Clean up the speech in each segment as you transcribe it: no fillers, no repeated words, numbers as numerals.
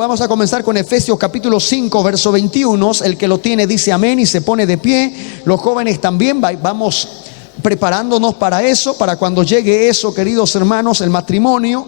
Vamos a comenzar con Efesios capítulo 5, verso 21. El que lo tiene dice amén y se pone de pie. Los jóvenes también vamos preparándonos para eso, para cuando llegue eso, queridos hermanos, el matrimonio,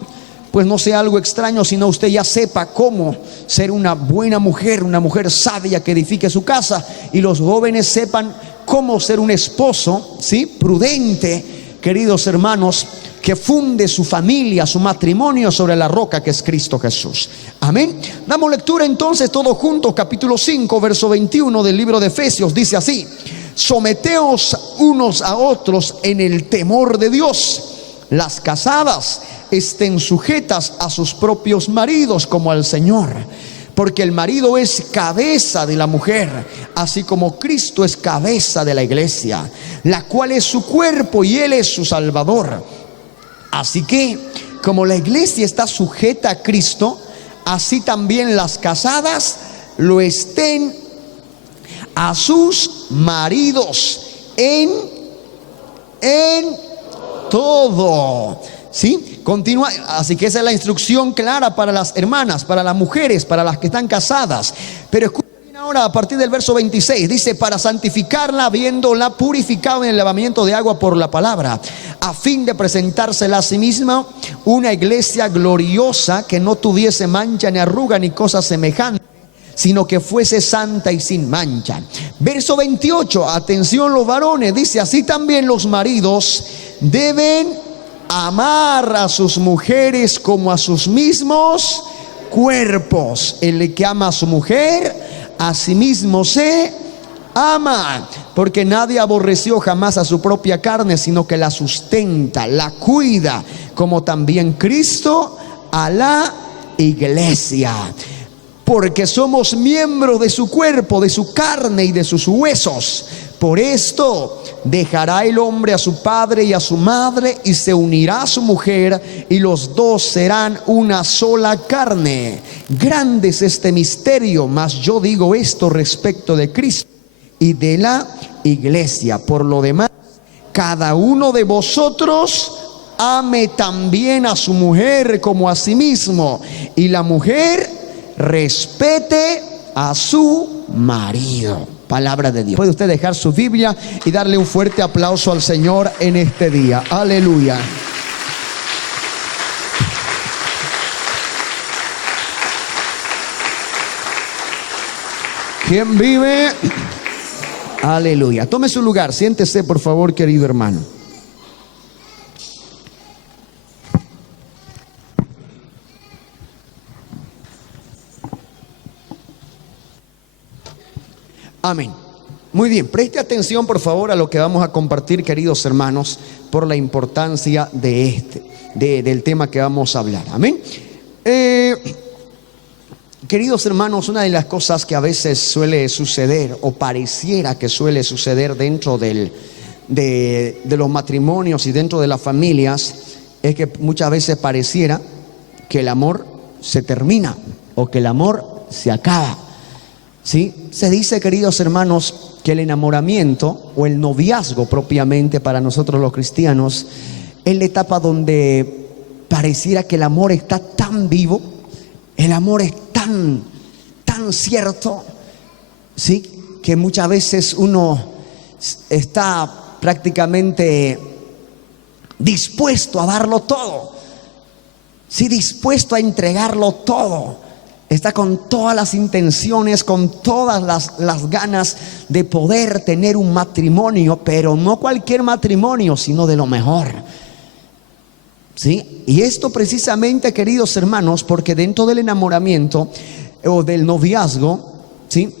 pues no sea algo extraño, sino usted ya sepa cómo ser una buena mujer, una mujer sabia que edifique su casa, y los jóvenes sepan cómo ser un esposo, ¿sí?, prudente, queridos hermanos, que funde su familia, su matrimonio sobre la roca que es Cristo Jesús. Amén. Damos lectura entonces todos juntos, capítulo 5, verso 21 del libro de Efesios. Dice así: someteos unos a otros en el temor de Dios. Las casadas estén sujetas a sus propios maridos como al Señor, porque el marido es cabeza de la mujer, así como Cristo es cabeza de la iglesia, la cual es su cuerpo y Él es su Salvador. Así que, como la iglesia está sujeta a Cristo, así también las casadas lo estén a sus maridos en todo. ¿Sí? Continúa. Así que esa es la instrucción clara para las hermanas, para las mujeres, para las que están casadas. Pero escuchen ahora a partir del verso 26. Dice: para santificarla, habiéndola purificado en el lavamiento de agua por la palabra, a fin de presentársela a sí misma una iglesia gloriosa, que no tuviese mancha ni arruga ni cosa semejante, sino que fuese santa y sin mancha. Verso 28, atención los varones, dice: así también los maridos deben amar a sus mujeres como a sus mismos cuerpos. El que ama a su mujer, a sí mismo se ama, porque nadie aborreció jamás a su propia carne, sino que la sustenta, la cuida, como también Cristo a la iglesia, porque somos miembros de su cuerpo, de su carne y de sus huesos. Por esto dejará el hombre a su padre y a su madre, y se unirá a su mujer, y los dos serán una sola carne. Grande es este misterio, mas yo digo esto respecto de Cristo y de la iglesia. Por lo demás, cada uno de vosotros ame también a su mujer como a sí mismo, y la mujer respete a su marido. Palabra de Dios. Puede usted dejar su Biblia y darle un fuerte aplauso al Señor en este día. Aleluya. ¿Quién vive? Aleluya. Tome su lugar, siéntese por favor, querido hermano. Amén. Muy bien, preste atención por favor a lo que vamos a compartir, queridos hermanos, por la importancia del tema que vamos a hablar. Amén. Queridos hermanos, una de las cosas que a veces suele suceder, o pareciera que suele suceder dentro de los matrimonios y dentro de las familias, es que muchas veces pareciera que el amor se termina o que el amor se acaba. ¿Sí? Se dice, queridos hermanos, que el enamoramiento o el noviazgo propiamente para nosotros los cristianos es la etapa donde pareciera que el amor está tan vivo, el amor es tan cierto, ¿sí?, que muchas veces uno está prácticamente dispuesto a darlo todo, ¿sí?, dispuesto a entregarlo todo. Está con todas las intenciones, con todas las ganas de poder tener un matrimonio, pero no cualquier matrimonio, sino de lo mejor. ¿Sí? Y esto precisamente, queridos hermanos, porque dentro del enamoramiento o del noviazgo, ¿sí?,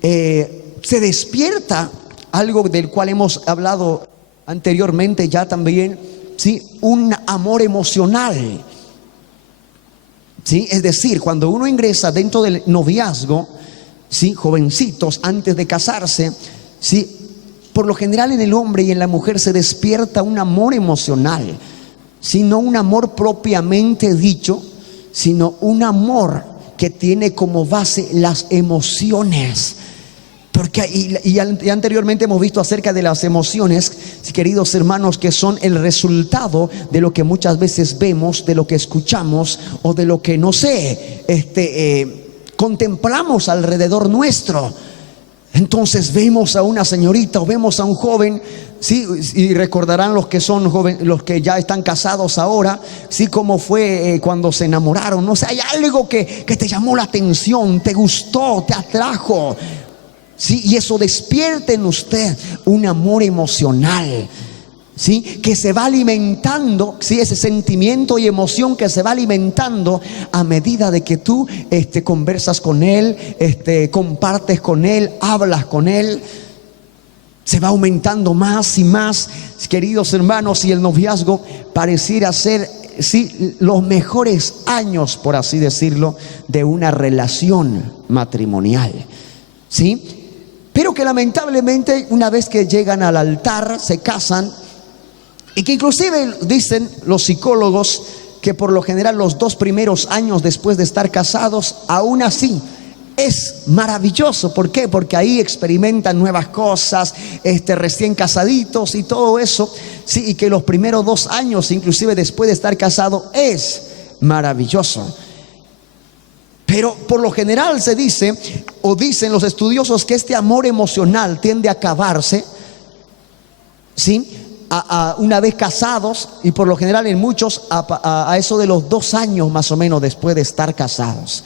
se despierta algo del cual hemos hablado anteriormente ya también, ¿sí?, un amor emocional. ¿Sí? Es decir, cuando uno ingresa dentro del noviazgo, ¿sí?, jovencitos antes de casarse, ¿sí?, por lo general en el hombre y en la mujer se despierta un amor emocional, ¿sí?, no un amor propiamente dicho, sino un amor que tiene como base las emociones. Porque y anteriormente hemos visto acerca de las emociones, queridos hermanos, que son el resultado de lo que muchas veces vemos, de lo que escuchamos o de lo que, no sé, contemplamos alrededor nuestro. Entonces vemos a una señorita o vemos a un joven, sí, y recordarán los que son jóvenes, los que ya están casados ahora, sí, cómo fue cuando se enamoraron. No sé, hay algo que te llamó la atención, te gustó, te atrajo. Sí, y eso despierta en usted un amor emocional, ¿sí? Que se va alimentando, ¿sí? Ese sentimiento y emoción que se va alimentando a medida de que tú conversas con él, compartes con él, hablas con él. Se va aumentando más y más, queridos hermanos, y el noviazgo pareciera ser, sí, los mejores años, por así decirlo, de una relación matrimonial, ¿sí? Pero que lamentablemente una vez que llegan al altar se casan, y que inclusive dicen los psicólogos que por lo general los 2 primeros años después de estar casados, aún así es maravilloso. ¿Por qué? Porque ahí experimentan nuevas cosas, recién casaditos y todo eso, sí, y que los primeros 2 años, inclusive después de estar casado, es maravilloso. Pero por lo general se dice, o dicen los estudiosos, que este amor emocional tiende a acabarse, ¿sí? Una vez casados, y por lo general en muchos a eso de los 2 años más o menos después de estar casados.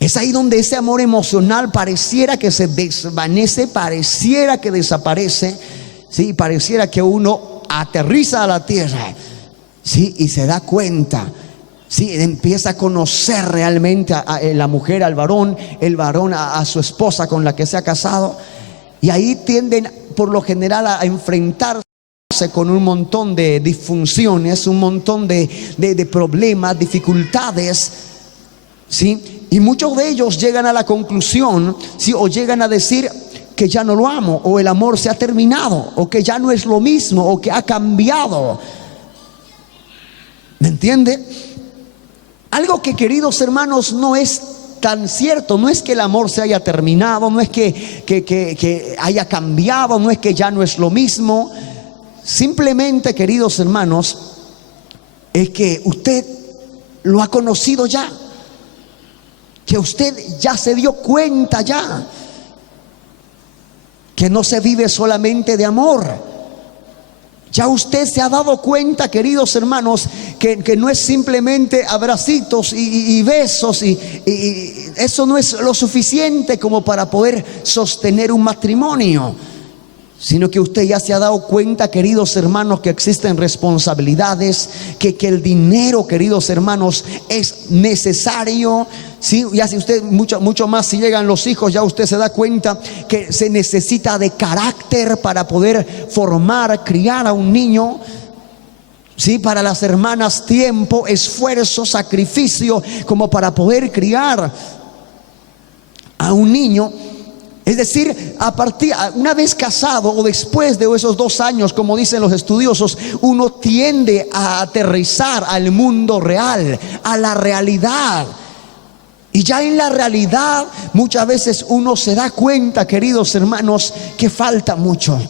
Es ahí donde ese amor emocional pareciera que se desvanece, pareciera que desaparece, ¿sí? Pareciera que uno aterriza a la tierra, ¿sí? Y se da cuenta, sí, empieza a conocer realmente a la mujer, al varón, el varón a su esposa con la que se ha casado. Y ahí tienden por lo general a enfrentarse con un montón de disfunciones, un montón de problemas, dificultades, ¿sí? Y muchos de ellos llegan a la conclusión, ¿sí? O llegan a decir que ya no lo amo, o el amor se ha terminado, o que ya no es lo mismo, o que ha cambiado. ¿Me entiende? Algo que, queridos hermanos, no es tan cierto. No es que el amor se haya terminado, no es que haya cambiado, no es que ya no es lo mismo. Simplemente, queridos hermanos, es que usted lo ha conocido ya, que usted ya se dio cuenta ya que no se vive solamente de amor. Ya usted se ha dado cuenta, queridos hermanos, que no es simplemente abracitos y besos y eso no es lo suficiente como para poder sostener un matrimonio, sino que usted ya se ha dado cuenta, queridos hermanos, que existen responsabilidades, que el dinero, queridos hermanos, es necesario. Sí, ya si usted mucho más, si llegan los hijos, ya usted se da cuenta que se necesita de carácter para poder formar, criar a un niño. Sí, para las hermanas, tiempo, esfuerzo, sacrificio, como para poder criar a un niño. Es decir, una vez casado o después de esos 2 años, como dicen los estudiosos, uno tiende a aterrizar al mundo real, a la realidad. Y ya en la realidad muchas veces uno se da cuenta, queridos hermanos, que falta mucho,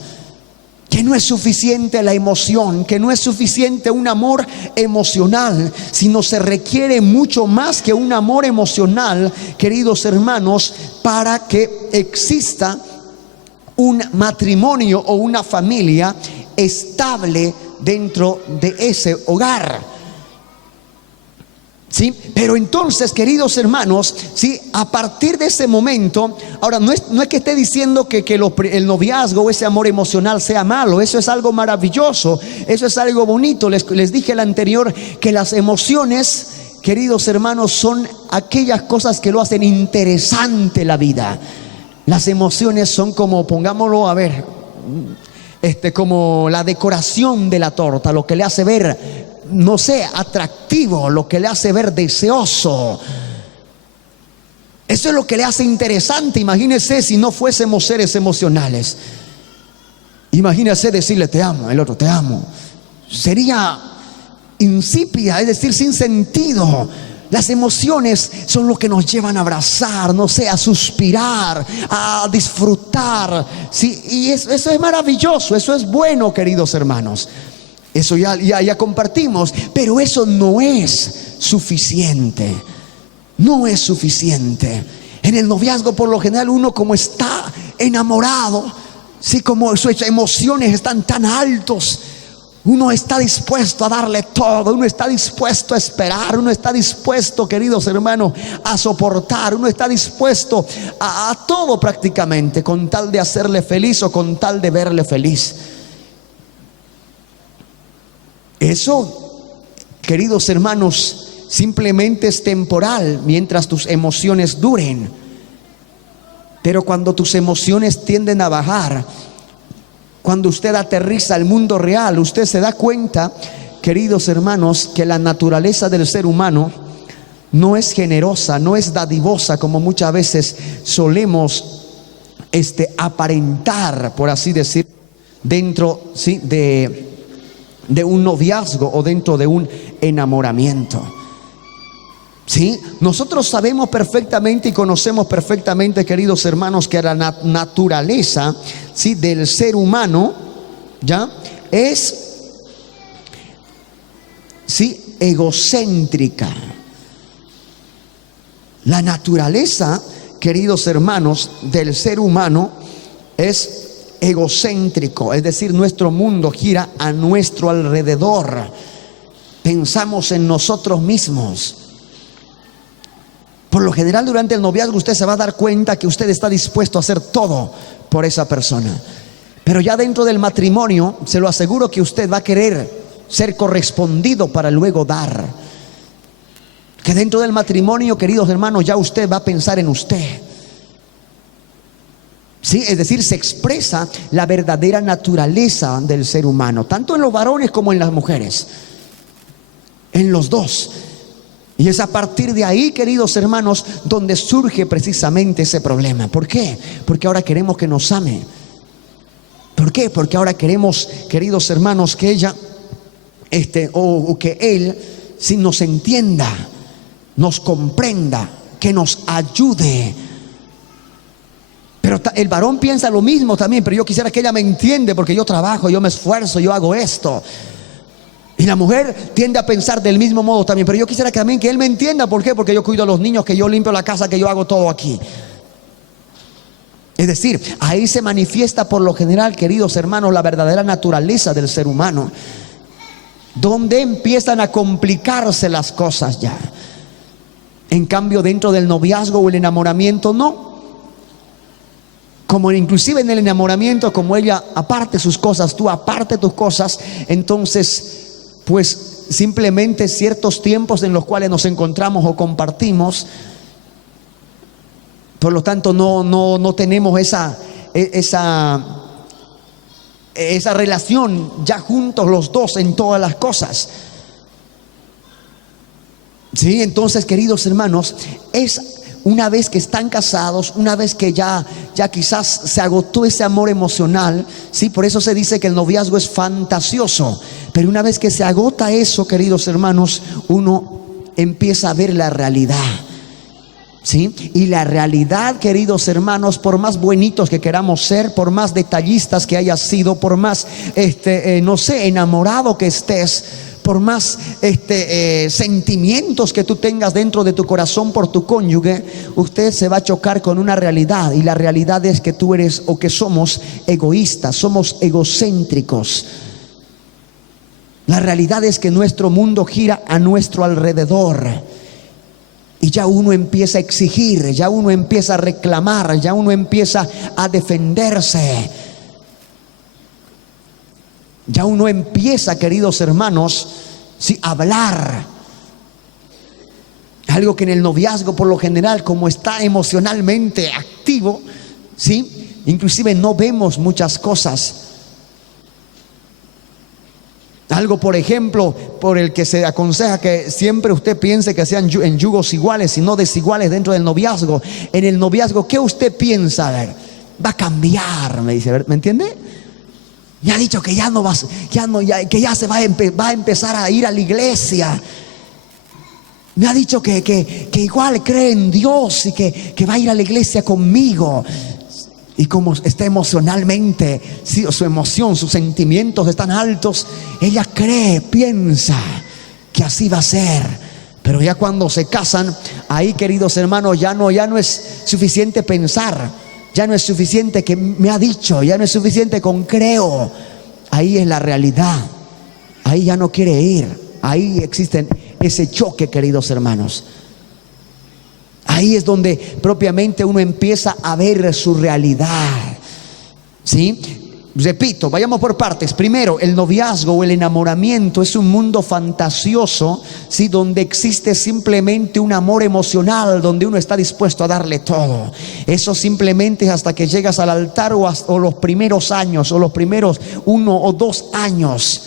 que no es suficiente la emoción, que no es suficiente un amor emocional, sino se requiere mucho más que un amor emocional, queridos hermanos, para que exista un matrimonio o una familia estable dentro de ese hogar. ¿Sí? Pero entonces, queridos hermanos, ¿sí? A partir de ese momento, ahora no es que esté diciendo que el noviazgo o ese amor emocional sea malo. Eso es algo maravilloso, eso es algo bonito. Les dije el anterior que las emociones, queridos hermanos, son aquellas cosas que lo hacen interesante la vida. Las emociones son como, pongámoslo a ver, como la decoración de la torta, lo que le hace ver, no sé, atractivo, lo que le hace ver deseoso. Eso es lo que le hace interesante. Imagínese si no fuésemos seres emocionales. Imagínese decirle te amo, el otro te amo. Sería insípida, es decir, sin sentido. Las emociones son lo que nos llevan a abrazar, no sé, a suspirar, a disfrutar, ¿sí? Y eso es maravilloso, eso es bueno, queridos hermanos. Eso ya compartimos, pero eso no es suficiente. No es suficiente. En el noviazgo, por lo general, uno como está enamorado, ¿sí? Como sus emociones están tan altos, uno está dispuesto a darle todo, uno está dispuesto a esperar, uno está dispuesto, queridos hermanos, a soportar, uno está dispuesto a todo prácticamente, con tal de hacerle feliz o con tal de verle feliz. Eso, queridos hermanos, simplemente es temporal mientras tus emociones duren. Pero cuando tus emociones tienden a bajar, cuando usted aterriza al mundo real, usted se da cuenta, queridos hermanos, que la naturaleza del ser humano no es generosa, no es dadivosa como muchas veces solemos aparentar, por así decir, dentro, ¿sí?, de un noviazgo o dentro de un enamoramiento. ¿Sí? Nosotros sabemos perfectamente y conocemos perfectamente, queridos hermanos, que la naturaleza, ¿sí?, del ser humano, ¿ya?, es, ¿sí?, egocéntrica. La naturaleza, queridos hermanos, del ser humano es egocéntrico, es decir, nuestro mundo gira a nuestro alrededor. Pensamos en nosotros mismos. Por lo general, durante el noviazgo usted se va a dar cuenta que usted está dispuesto a hacer todo por esa persona. Pero ya dentro del matrimonio, se lo aseguro que usted va a querer ser correspondido para luego dar. Que dentro del matrimonio, queridos hermanos, ya usted va a pensar en usted. Sí, es decir, se expresa la verdadera naturaleza del ser humano, tanto en los varones como en las mujeres, en los dos. Y es a partir de ahí, queridos hermanos, donde surge precisamente ese problema. ¿Por qué? Porque ahora queremos que nos ame. ¿Por qué? Porque ahora queremos, queridos hermanos, que ella o que él, sí, nos entienda, nos comprenda, que nos ayude. Pero el varón piensa lo mismo también, pero yo quisiera que ella me entiende porque yo trabajo, yo me esfuerzo, yo hago esto. Y la mujer tiende a pensar del mismo modo también, pero yo quisiera que también que él me entienda. ¿Por qué? Porque yo cuido a los niños, que yo limpio la casa, que yo hago todo aquí. Es decir, ahí se manifiesta por lo general, queridos hermanos, la verdadera naturaleza del ser humano, donde empiezan a complicarse las cosas ya. En cambio, dentro del noviazgo o el enamoramiento, no. Como inclusive en el enamoramiento, como ella aparte sus cosas, tú aparte tus cosas, entonces pues simplemente ciertos tiempos en los cuales nos encontramos o compartimos, por lo tanto no tenemos esa relación ya juntos los dos en todas las cosas. Sí, entonces, queridos hermanos, es una vez que están casados, una vez que ya quizás se agotó ese amor emocional, sí, por eso se dice que el noviazgo es fantasioso. Pero una vez que se agota eso, queridos hermanos, uno empieza a ver la realidad, ¿sí? Y la realidad, queridos hermanos, por más buenitos que queramos ser, por más detallistas que hayas sido, por más, no sé, enamorado que estés, por más sentimientos que tú tengas dentro de tu corazón por tu cónyuge, usted se va a chocar con una realidad. Y la realidad es que tú eres, o que somos egoístas, somos egocéntricos. La realidad es que nuestro mundo gira a nuestro alrededor. Y ya uno empieza a exigir, ya uno empieza a reclamar, ya uno empieza a defenderse. Ya uno empieza, queridos hermanos, sí, a hablar. Algo que en el noviazgo, por lo general, como está emocionalmente activo, sí, inclusive no vemos muchas cosas. Algo, por ejemplo, por el que se aconseja que siempre usted piense que sean en yugos iguales y no desiguales dentro del noviazgo. En el noviazgo, ¿qué usted piensa? A ver, va a cambiar, me dice, ¿me entiende? Ya ha dicho que ya no vas, que ya se va a empezar a ir a la iglesia. Me ha dicho que igual cree en Dios y que va a ir a la iglesia conmigo. Y como está emocionalmente, sí, su emoción, sus sentimientos están altos, ella cree, piensa que así va a ser. Pero ya cuando se casan, ahí, queridos hermanos, ya no es suficiente pensar, ya no es suficiente que me ha dicho, ya no es suficiente con creo. Ahí es la realidad. Ahí ya no quiere ir. Ahí existe ese choque, queridos hermanos. Ahí es donde propiamente uno empieza a ver su realidad. ¿Sí? Repito, vayamos por partes. Primero, el noviazgo o el enamoramiento es un mundo fantasioso, ¿sí? Donde existe simplemente un amor emocional, donde uno está dispuesto a darle todo. Eso simplemente es hasta que llegas al altar o los primeros años, o los primeros 1 o 2 años.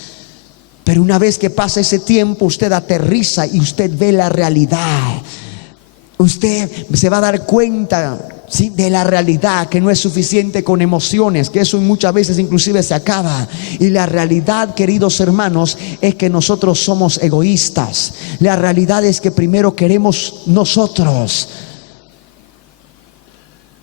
Pero una vez que pasa ese tiempo, usted aterriza y usted ve la realidad. Usted se va a dar cuenta, ¿sí?, de la realidad, que no es suficiente con emociones, que eso muchas veces inclusive se acaba. Y la realidad, queridos hermanos, es que nosotros somos egoístas. La realidad es que primero queremos nosotros.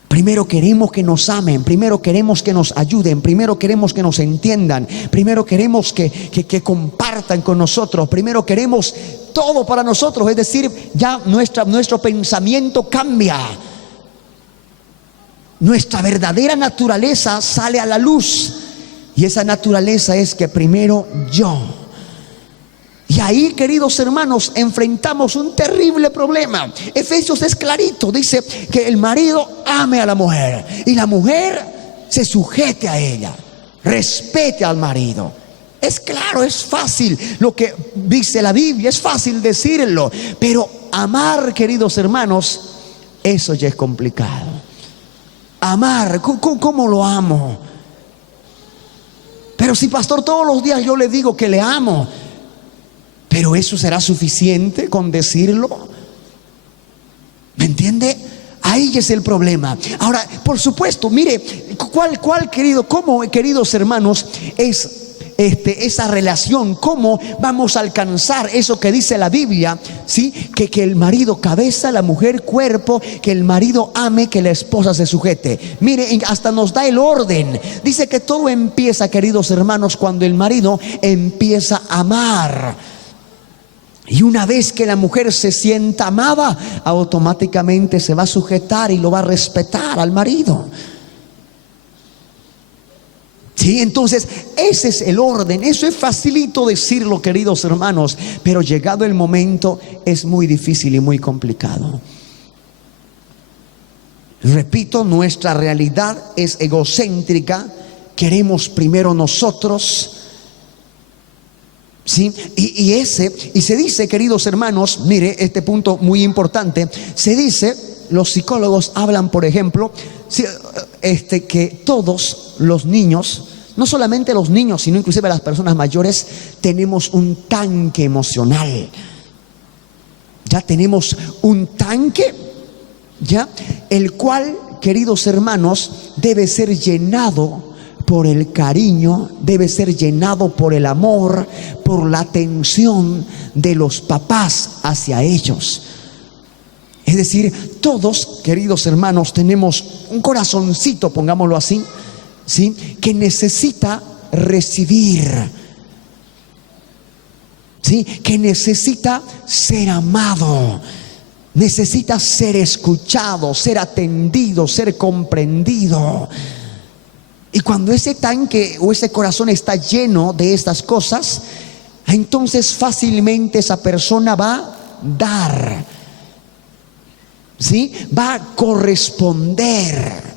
Primero queremos que nos amen, primero queremos que nos ayuden, primero queremos que nos entiendan, primero queremos que compartan con nosotros, primero queremos todo para nosotros. Es decir, ya nuestro pensamiento cambia. Nuestra verdadera naturaleza sale a la luz. Y esa naturaleza es que primero yo. Y ahí, queridos hermanos, enfrentamos un terrible problema. Efesios es clarito, dice que el marido ame a la mujer y la mujer se sujete a ella, respete al marido. Es claro, es fácil lo que dice la Biblia, es fácil decirlo, pero amar, queridos hermanos, eso ya es complicado. Amar, ¿cómo lo amo? Pero si, pastor, todos los días yo le digo que le amo, ¿pero eso será suficiente con decirlo? ¿Me entiende? Ahí es el problema. Ahora, por supuesto, mire, ¿cómo, queridos hermanos, es esa relación? ¿Cómo vamos a alcanzar eso que dice la Biblia? ¿Sí? Que el marido cabeza, la mujer cuerpo, que el marido ame, que la esposa se sujete. Mire, hasta nos da el orden. Dice que todo empieza, queridos hermanos, cuando el marido empieza a amar. Y una vez que la mujer se sienta amada, automáticamente se va a sujetar y lo va a respetar al marido. Sí, entonces ese es el orden. Eso es facilito decirlo, queridos hermanos, pero llegado el momento es muy difícil y muy complicado. Repito, nuestra realidad es egocéntrica. Queremos primero nosotros. ¿Sí? Y se dice, queridos hermanos, mire este punto muy importante. Se dice, los psicólogos hablan, por ejemplo, que todos los niños, no solamente los niños, sino inclusive las personas mayores, tenemos un tanque emocional. Ya tenemos un tanque, ya, el cual, queridos hermanos, debe ser llenado por el cariño, debe ser llenado por el amor, por la atención de los papás hacia ellos. Es decir, todos, queridos hermanos, tenemos un corazoncito, pongámoslo así, ¿sí?, que necesita recibir, ¿sí?, que necesita ser amado, necesita ser escuchado, ser atendido, ser comprendido. Y cuando ese tanque o ese corazón está lleno de estas cosas, entonces fácilmente esa persona va a dar, ¿sí?, va a corresponder.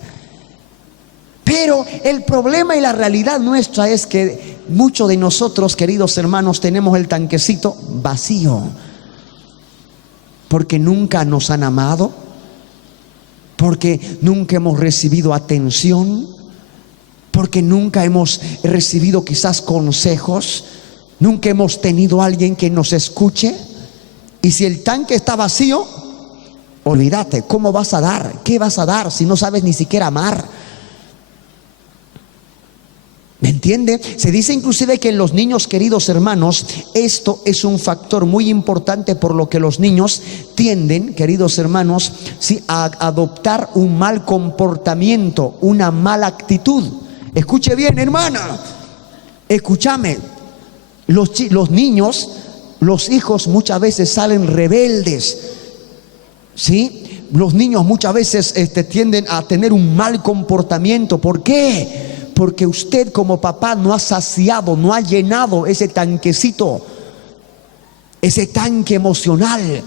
Pero el problema y la realidad nuestra es que muchos de nosotros, queridos hermanos, tenemos el tanquecito vacío, porque nunca nos han amado, porque nunca hemos recibido atención, porque nunca hemos recibido quizás consejos, nunca hemos tenido a alguien que nos escuche. Y si el tanque está vacío, olvídate, ¿cómo vas a dar? ¿Qué vas a dar si no sabes ni siquiera amar? ¿Me entiendes? ¿Entiende? Se dice inclusive que en los niños, queridos hermanos, esto es un factor muy importante por lo que los niños tienden, queridos hermanos, ¿sí?, a adoptar un mal comportamiento, una mala actitud. Escuche bien, hermana, escúchame. Los niños, los hijos muchas veces salen rebeldes, ¿sí? Los niños muchas veces tienden a tener un mal comportamiento. ¿Por qué? Porque usted como papá no ha saciado, no ha llenado ese tanquecito, ese tanque emocional.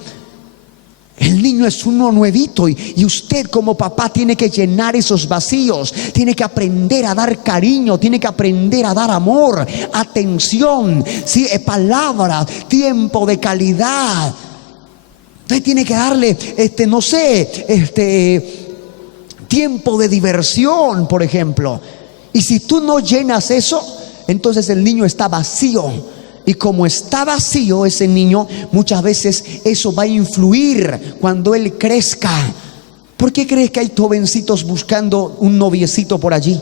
El niño es uno nuevito y usted como papá tiene que llenar esos vacíos, tiene que aprender a dar cariño, tiene que aprender a dar amor, atención, ¿sí?, palabras, tiempo de calidad. Usted tiene que darle, tiempo de diversión, por ejemplo. Y si tú no llenas eso, entonces el niño está vacío. Y como está vacío ese niño, muchas veces eso va a influir cuando él crezca. ¿Por qué crees que hay jovencitos buscando un noviecito por allí?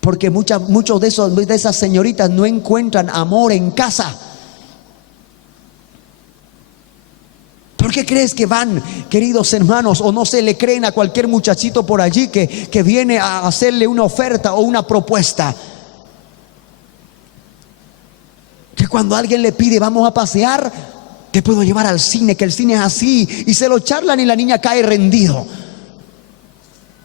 Porque muchos de esas señoritas no encuentran amor en casa. ¿Por qué crees que van, queridos hermanos, o no se le creen a cualquier muchachito por allí que viene a hacerle una oferta o una propuesta? Que cuando alguien le pide, vamos a pasear, te puedo llevar al cine, que el cine es así, y se lo charlan y la niña cae rendido.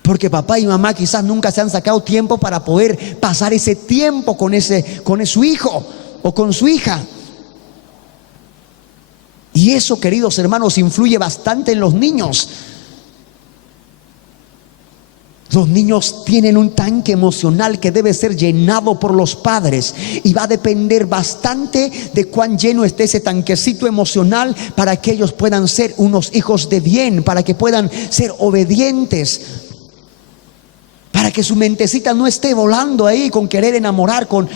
Porque papá y mamá quizás nunca se han sacado tiempo para poder pasar ese tiempo con su hijo o con su hija. Y eso, queridos hermanos, influye bastante en los niños. Los niños tienen un tanque emocional que debe ser llenado por los padres, y va a depender bastante de cuán lleno esté ese tanquecito emocional para que ellos puedan ser unos hijos de bien, para que puedan ser obedientes, para que su mentecita no esté volando ahí con querer enamorar con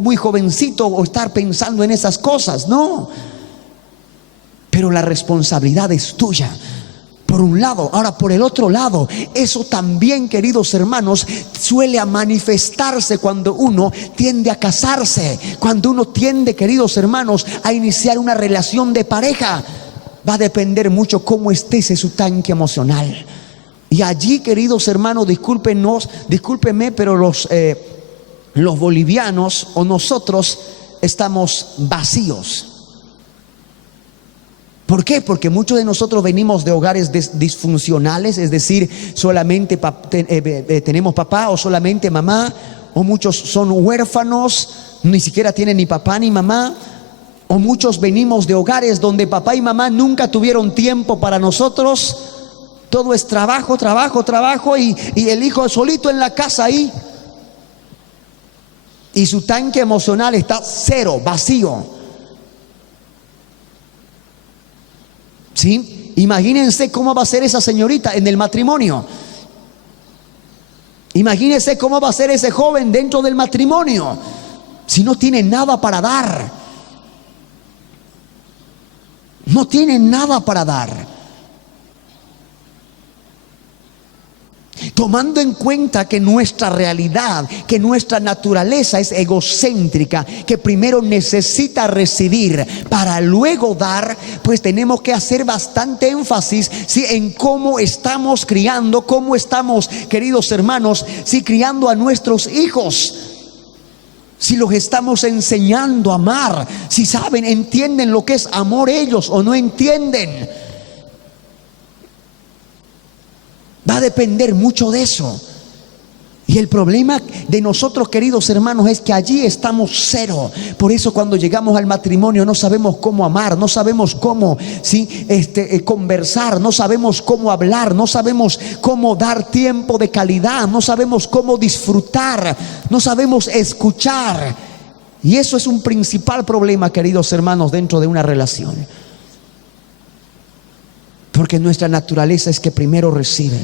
muy jovencito o estar pensando en esas cosas. No, pero la responsabilidad es tuya, por un lado. Ahora, por el otro lado, eso también, queridos hermanos, suele manifestarse cuando uno tiende a casarse, cuando uno tiende, queridos hermanos, a iniciar una relación de pareja. Va a depender mucho cómo esté ese su tanque emocional. Y allí, queridos hermanos, discúlpenme, pero los bolivianos o nosotros estamos vacíos. ¿Por qué? Porque muchos de nosotros venimos de hogares disfuncionales, es decir, solamente tenemos papá o solamente mamá, o muchos son huérfanos, ni siquiera tienen ni papá ni mamá, o muchos venimos de hogares donde papá y mamá nunca tuvieron tiempo para nosotros. Todo es trabajo, trabajo, trabajo, y el hijo solito en la casa ahí, y su tanque emocional está cero, vacío. ¿Sí? Imagínense cómo va a ser esa señorita en el matrimonio. Imagínense cómo va a ser ese joven dentro del matrimonio si no tiene nada para dar. No tiene nada para dar. Tomando en cuenta que nuestra realidad, que nuestra naturaleza es egocéntrica, que primero necesita recibir para luego dar, pues tenemos que hacer bastante énfasis, ¿sí?, en cómo estamos criando, cómo estamos, queridos hermanos, ¿sí?, criando a nuestros hijos. Si los estamos enseñando a amar, si saben, entienden lo que es amor ellos o no entienden. Va a depender mucho de eso. Y el problema de nosotros, queridos hermanos, es que allí estamos cero. Por eso cuando llegamos al matrimonio no sabemos cómo amar, no sabemos cómo, ¿sí?, conversar, no sabemos cómo hablar, no sabemos cómo dar tiempo de calidad, no sabemos cómo disfrutar, no sabemos escuchar. Y eso es un principal problema, queridos hermanos, dentro de una relación. Porque nuestra naturaleza es que primero recibe.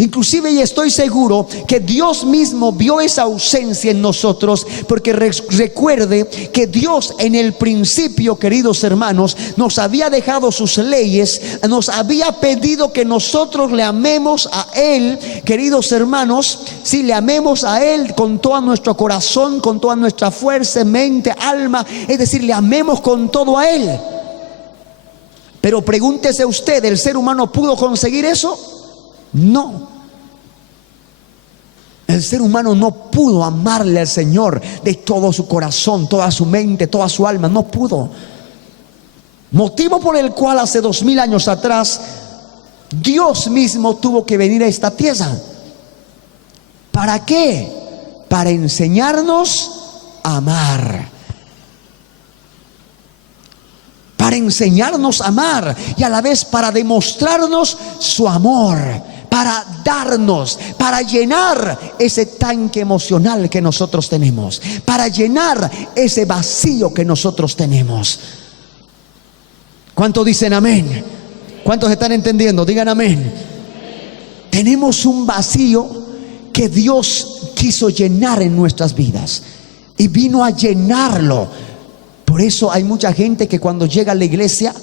Inclusive, y estoy seguro que Dios mismo vio esa ausencia en nosotros, porque recuerde que Dios en el principio, queridos hermanos, nos había dejado sus leyes, nos había pedido que nosotros le amemos a Él, queridos hermanos, si le amemos a Él con todo nuestro corazón, con toda nuestra fuerza, mente, alma, es decir, le amemos con todo a Él. Pero pregúntese usted, ¿el ser humano pudo conseguir eso? No. El ser humano no pudo amarle al Señor de todo su corazón, toda su mente, toda su alma. No pudo. Motivo por el cual hace 2000 años atrás Dios mismo tuvo que venir a esta tierra. ¿Para qué? Para enseñarnos a amar. Para enseñarnos a amar y a la vez para demostrarnos su amor, para darnos, para llenar ese tanque emocional que nosotros tenemos, para llenar ese vacío que nosotros tenemos. ¿Cuántos dicen amén? ¿Cuántos están entendiendo? Digan amén. Tenemos un vacío que Dios quiso llenar en nuestras vidas y vino a llenarlo. Por eso hay mucha gente que cuando llega a la iglesia,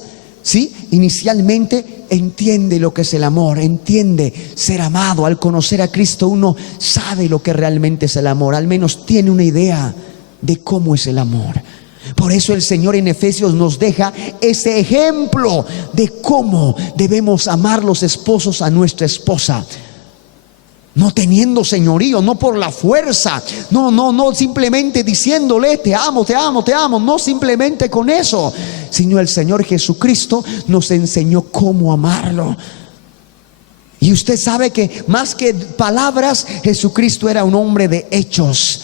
¿sí?, inicialmente entiende lo que es el amor, entiende ser amado. Al conocer a Cristo uno sabe lo que realmente es el amor, al menos tiene una idea de cómo es el amor. Por eso el Señor en Efesios nos deja ese ejemplo de cómo debemos amar los esposos a nuestra esposa. No teniendo señorío, no por la fuerza, no simplemente diciéndole te amo, te amo, te amo, no simplemente con eso, sino el Señor Jesucristo nos enseñó cómo amarlo. Y usted sabe que más que palabras, Jesucristo era un hombre de hechos.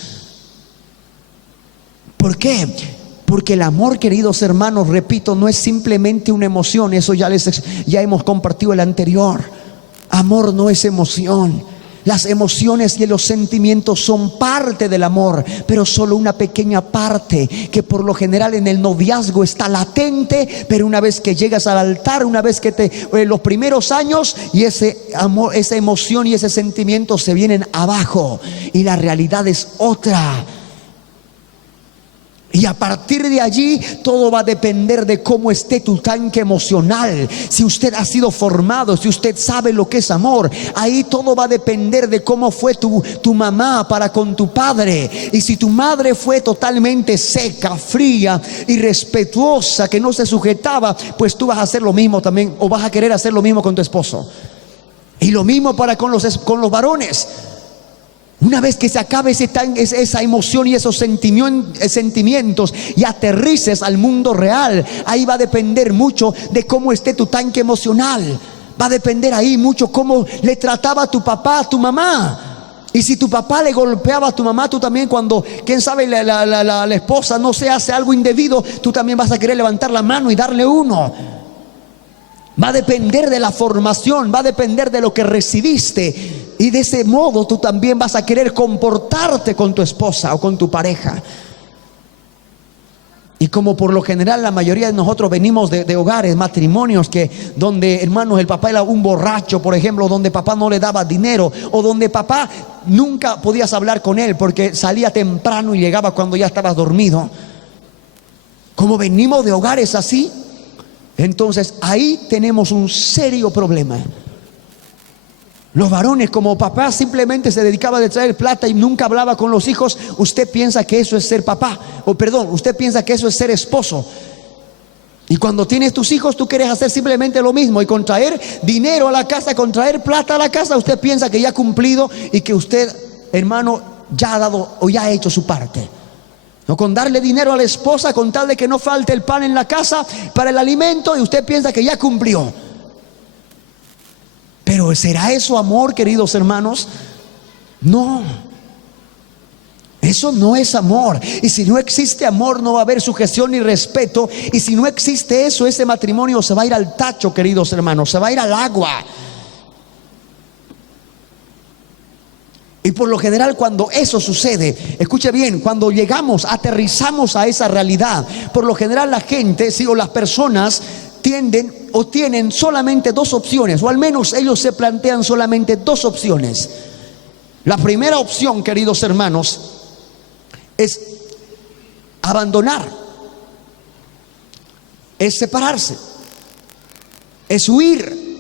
¿Por qué? Porque el amor, queridos hermanos, repito, no es simplemente una emoción. Eso ya hemos compartido el anterior. Amor no es emoción. Las emociones y los sentimientos son parte del amor, pero solo una pequeña parte que por lo general en el noviazgo está latente, pero una vez que llegas al altar, una vez que los primeros años, y ese amor, esa emoción y ese sentimiento se vienen abajo y la realidad es otra. Y a partir de allí todo va a depender de cómo esté tu tanque emocional. Si usted ha sido formado, si usted sabe lo que es amor, ahí todo va a depender de cómo fue tu mamá para con tu padre. Y si tu madre fue totalmente seca, fría, irrespetuosa, que no se sujetaba, pues tú vas a hacer lo mismo también, o vas a querer hacer lo mismo con tu esposo. Y lo mismo para con los varones. Una vez que se acabe esa emoción y esos sentimientos y aterrices al mundo real, ahí va a depender mucho de cómo esté tu tanque emocional. Va a depender ahí mucho cómo le trataba a tu papá, a tu mamá. Y si tu papá le golpeaba a tu mamá, tú también, cuando, quién sabe, la esposa no se hace algo indebido, tú también vas a querer levantar la mano y darle uno. Va a depender de la formación, va a depender de lo que recibiste. Y de ese modo tú también vas a querer comportarte con tu esposa o con tu pareja. Y como por lo general la mayoría de nosotros venimos de hogares, matrimonios donde, hermanos, el papá era un borracho, por ejemplo, donde papá no le daba dinero, o donde papá nunca podías hablar con él porque salía temprano y llegaba cuando ya estabas dormido. Como venimos de hogares así, entonces ahí tenemos un serio problema. Los varones, como papá simplemente se dedicaba a traer plata y nunca hablaba con los hijos, usted piensa que eso es ser papá, usted piensa que eso es ser esposo. Y cuando tienes tus hijos, tú quieres hacer simplemente lo mismo, y con traer dinero a la casa, con traer plata a la casa, usted piensa que ya ha cumplido y que usted, hermano, ya ha dado o ya ha hecho su parte. No, con darle dinero a la esposa, con tal de que no falte el pan en la casa para el alimento, y usted piensa que ya cumplió. Pero ¿será eso amor, queridos hermanos? No. Eso no es amor. Y si no existe amor, no va a haber sujeción ni respeto. Y si no existe eso, ese matrimonio se va a ir al tacho, queridos hermanos. Se va a ir al agua. Y por lo general, cuando eso sucede, escuche bien, cuando llegamos, aterrizamos a esa realidad, por lo general la gente, sí, o las personas tienden o tienen solamente dos opciones, o al menos ellos se plantean solamente dos opciones. La primera opción, queridos hermanos, es abandonar, es separarse, es huir.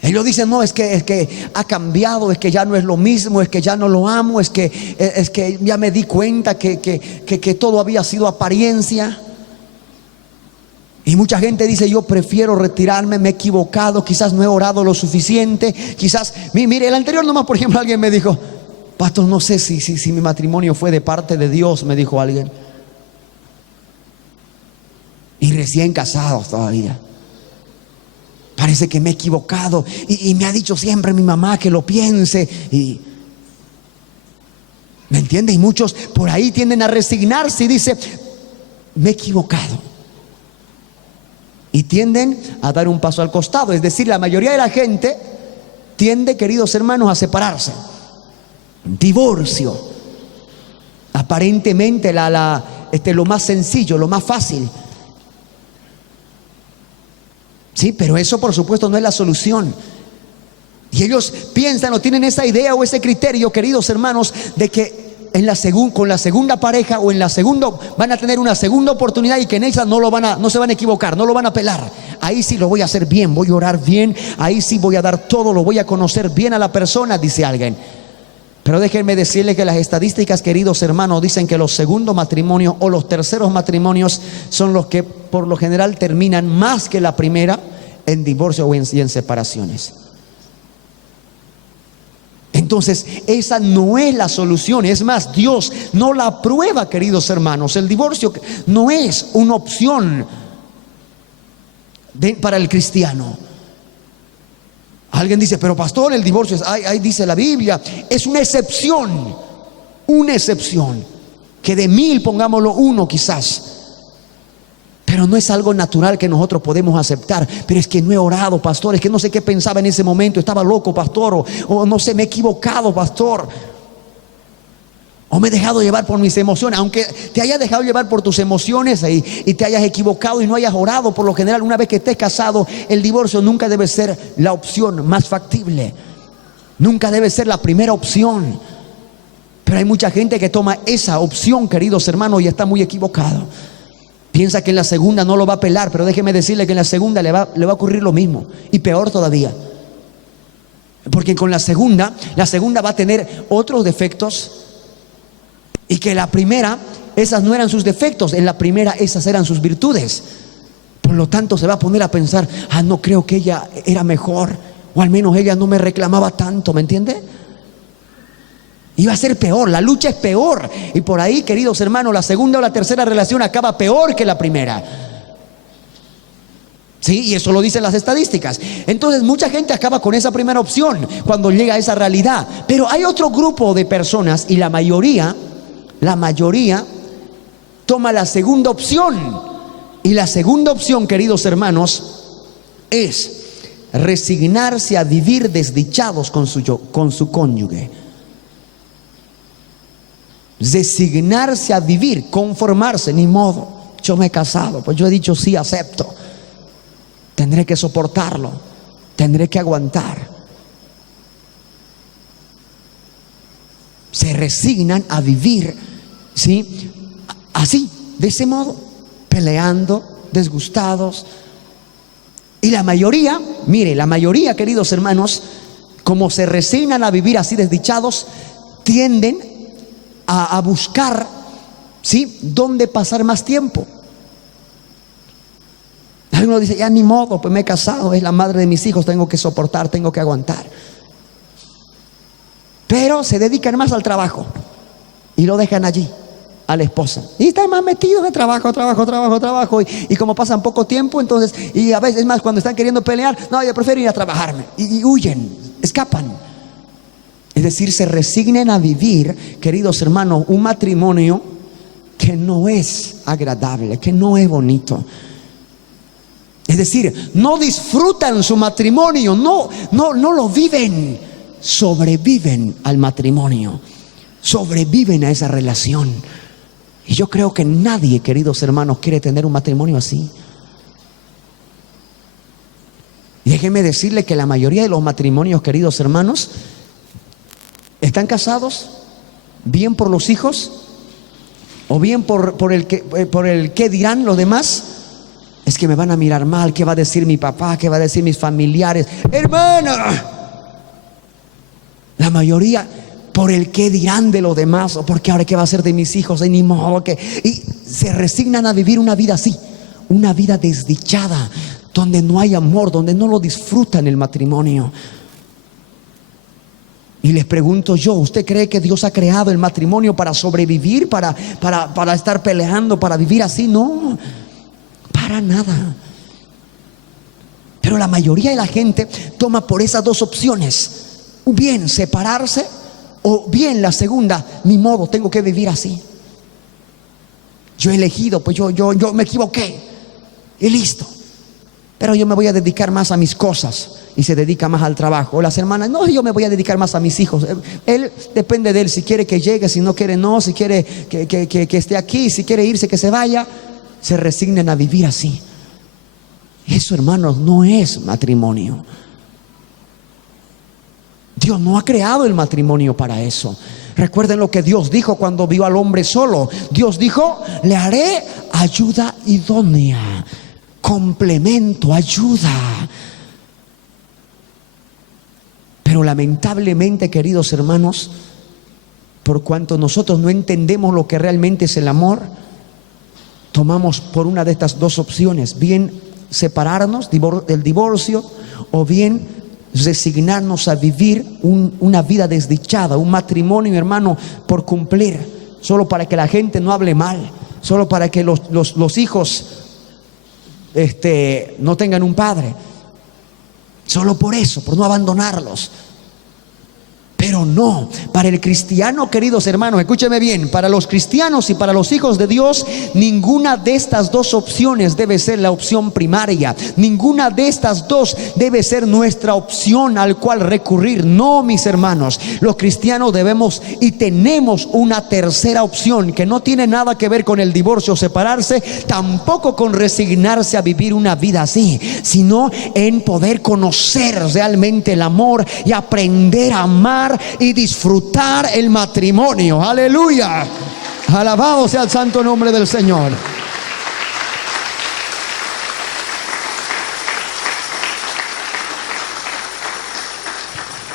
Ellos dicen, no, es que ha cambiado, es que ya no es lo mismo, es que ya no lo amo, es que ya me di cuenta que todo había sido apariencia. Y mucha gente dice, yo prefiero retirarme, me he equivocado, quizás no he orado lo suficiente, quizás, mire, el anterior nomás, por ejemplo, alguien me dijo, pastor, no sé si mi matrimonio fue de parte de Dios, me dijo alguien. Y recién casados todavía. Parece que me he equivocado y me ha dicho siempre mi mamá que lo piense. Y ¿me entiende? Y muchos por ahí tienden a resignarse y dice, me he equivocado. Y tienden a dar un paso al costado. Es decir, la mayoría de la gente tiende, queridos hermanos, a separarse. Divorcio. Aparentemente lo más sencillo, lo más fácil. Sí, pero eso por supuesto no es la solución. Y ellos piensan o tienen esa idea o ese criterio, queridos hermanos, de que con la segunda pareja o en la segunda van a tener una segunda oportunidad y que en esa no se van a equivocar, no lo van a pelar. Ahí sí lo voy a hacer bien, voy a orar bien, ahí sí voy a dar todo, lo voy a conocer bien a la persona, dice alguien. Pero déjenme decirle que las estadísticas, queridos hermanos, dicen que los segundos matrimonios o los terceros matrimonios son los que por lo general terminan más que la primera en divorcio o en separaciones. Entonces, esa no es la solución. Es más, Dios no la aprueba, queridos hermanos. El divorcio no es una opción para el cristiano. Alguien dice, pero pastor, el divorcio es, ahí dice la Biblia, es una excepción, que de 1000 pongámoslo 1 quizás, pero no es algo natural que nosotros podemos aceptar. Pero es que no he orado, pastor, es que no sé qué pensaba en ese momento, estaba loco, pastor, o no sé, me he equivocado, pastor, o me he dejado llevar por mis emociones. Aunque te hayas dejado llevar por tus emociones y te hayas equivocado y no hayas orado, por lo general, una vez que estés casado, el divorcio nunca debe ser la opción más factible, nunca debe ser la primera opción. Pero hay mucha gente que toma esa opción, queridos hermanos, y está muy equivocado. Piensa que en la segunda no lo va a pelar, pero déjeme decirle que en la segunda le va a ocurrir lo mismo, y peor todavía. Porque con la segunda va a tener otros defectos. Y que la primera, esas no eran sus defectos, en la primera esas eran sus virtudes. Por lo tanto se va a poner a pensar, no creo que ella era mejor, o al menos ella no me reclamaba tanto, ¿me entiende? Y va a ser peor, la lucha es peor. Y por ahí, queridos hermanos, la segunda o la tercera relación acaba peor que la primera. Sí, y eso lo dicen las estadísticas. Entonces mucha gente acaba con esa primera opción cuando llega a esa realidad. Pero hay otro grupo de personas, y la mayoría toma la segunda opción. Y la segunda opción, queridos hermanos, es resignarse a vivir desdichados con su cónyuge. Resignarse a vivir, conformarse, ni modo, yo me he casado, pues yo he dicho sí, acepto. Tendré que soportarlo, tendré que aguantar. Se resignan a vivir, ¿sí? Así, de ese modo, peleando, disgustados. Y la mayoría, queridos hermanos, como se resignan a vivir así desdichados, tienden a buscar, ¿sí?, dónde pasar más tiempo. Alguno dice, ya ni modo, pues me he casado, es la madre de mis hijos, tengo que soportar, tengo que aguantar. Pero se dedican más al trabajo y lo dejan allí, a la esposa, y están más metidos en trabajo. Y como pasan poco tiempo, entonces, y a veces más cuando están queriendo pelear, no, yo prefiero ir a trabajarme, y huyen, escapan. Es decir, se resignen a vivir, queridos hermanos, un matrimonio que no es agradable, que no es bonito. Es decir, no disfrutan su matrimonio, no lo viven, sobreviven al matrimonio, sobreviven a esa relación. Y yo creo que nadie, queridos hermanos, quiere tener un matrimonio así. Y déjenme decirle que la mayoría de los matrimonios, queridos hermanos, están casados bien por los hijos o bien por el qué dirán los demás. Es que me van a mirar mal, qué va a decir mi papá, qué va a decir mis familiares. Hermana, la mayoría por el qué dirán de los demás, o porque ahora qué va a hacer de mis hijos, ni modo que. Y se resignan a vivir una vida así, una vida desdichada, donde no hay amor, donde no lo disfrutan el matrimonio. Y les pregunto yo, ¿usted cree que Dios ha creado el matrimonio para sobrevivir, para estar peleando, para vivir así? No, para nada. Pero la mayoría de la gente toma por esas dos opciones: bien separarse, o bien la segunda, ni modo, tengo que vivir así. Yo he elegido, pues yo me equivoqué y listo, pero yo me voy a dedicar más a mis cosas, y se dedica más al trabajo. O las hermanas, no, yo me voy a dedicar más a mis hijos. Él, depende de él, si quiere que llegue, si no quiere no, si quiere que esté aquí, si quiere irse, que se vaya. Se resignan a vivir así. Eso, hermanos, no es matrimonio. Dios no ha creado el matrimonio para eso. Recuerden lo que Dios dijo cuando vio al hombre solo. Dios dijo: le haré ayuda idónea, complemento, ayuda. Pero lamentablemente, queridos hermanos, por cuanto nosotros no entendemos lo que realmente es el amor, tomamos por una de estas dos opciones: bien separarnos del divorcio, o bien resignarnos a vivir una vida desdichada, un matrimonio, hermano, por cumplir, solo para que la gente no hable mal, solo para que los hijos no tengan un padre, solo por eso, por no abandonarlos. Pero no, para el cristiano, queridos hermanos, escúcheme bien, para los cristianos y para los hijos de Dios, ninguna de estas dos opciones debe ser la opción primaria. Ninguna de estas dos debe ser nuestra opción al cual recurrir. No, mis hermanos, los cristianos debemos y tenemos una tercera opción que no tiene nada que ver con el divorcio o separarse, tampoco con resignarse a vivir una vida así, sino en poder conocer realmente el amor y aprender a amar y disfrutar el matrimonio. Aleluya, alabado sea el santo nombre del Señor.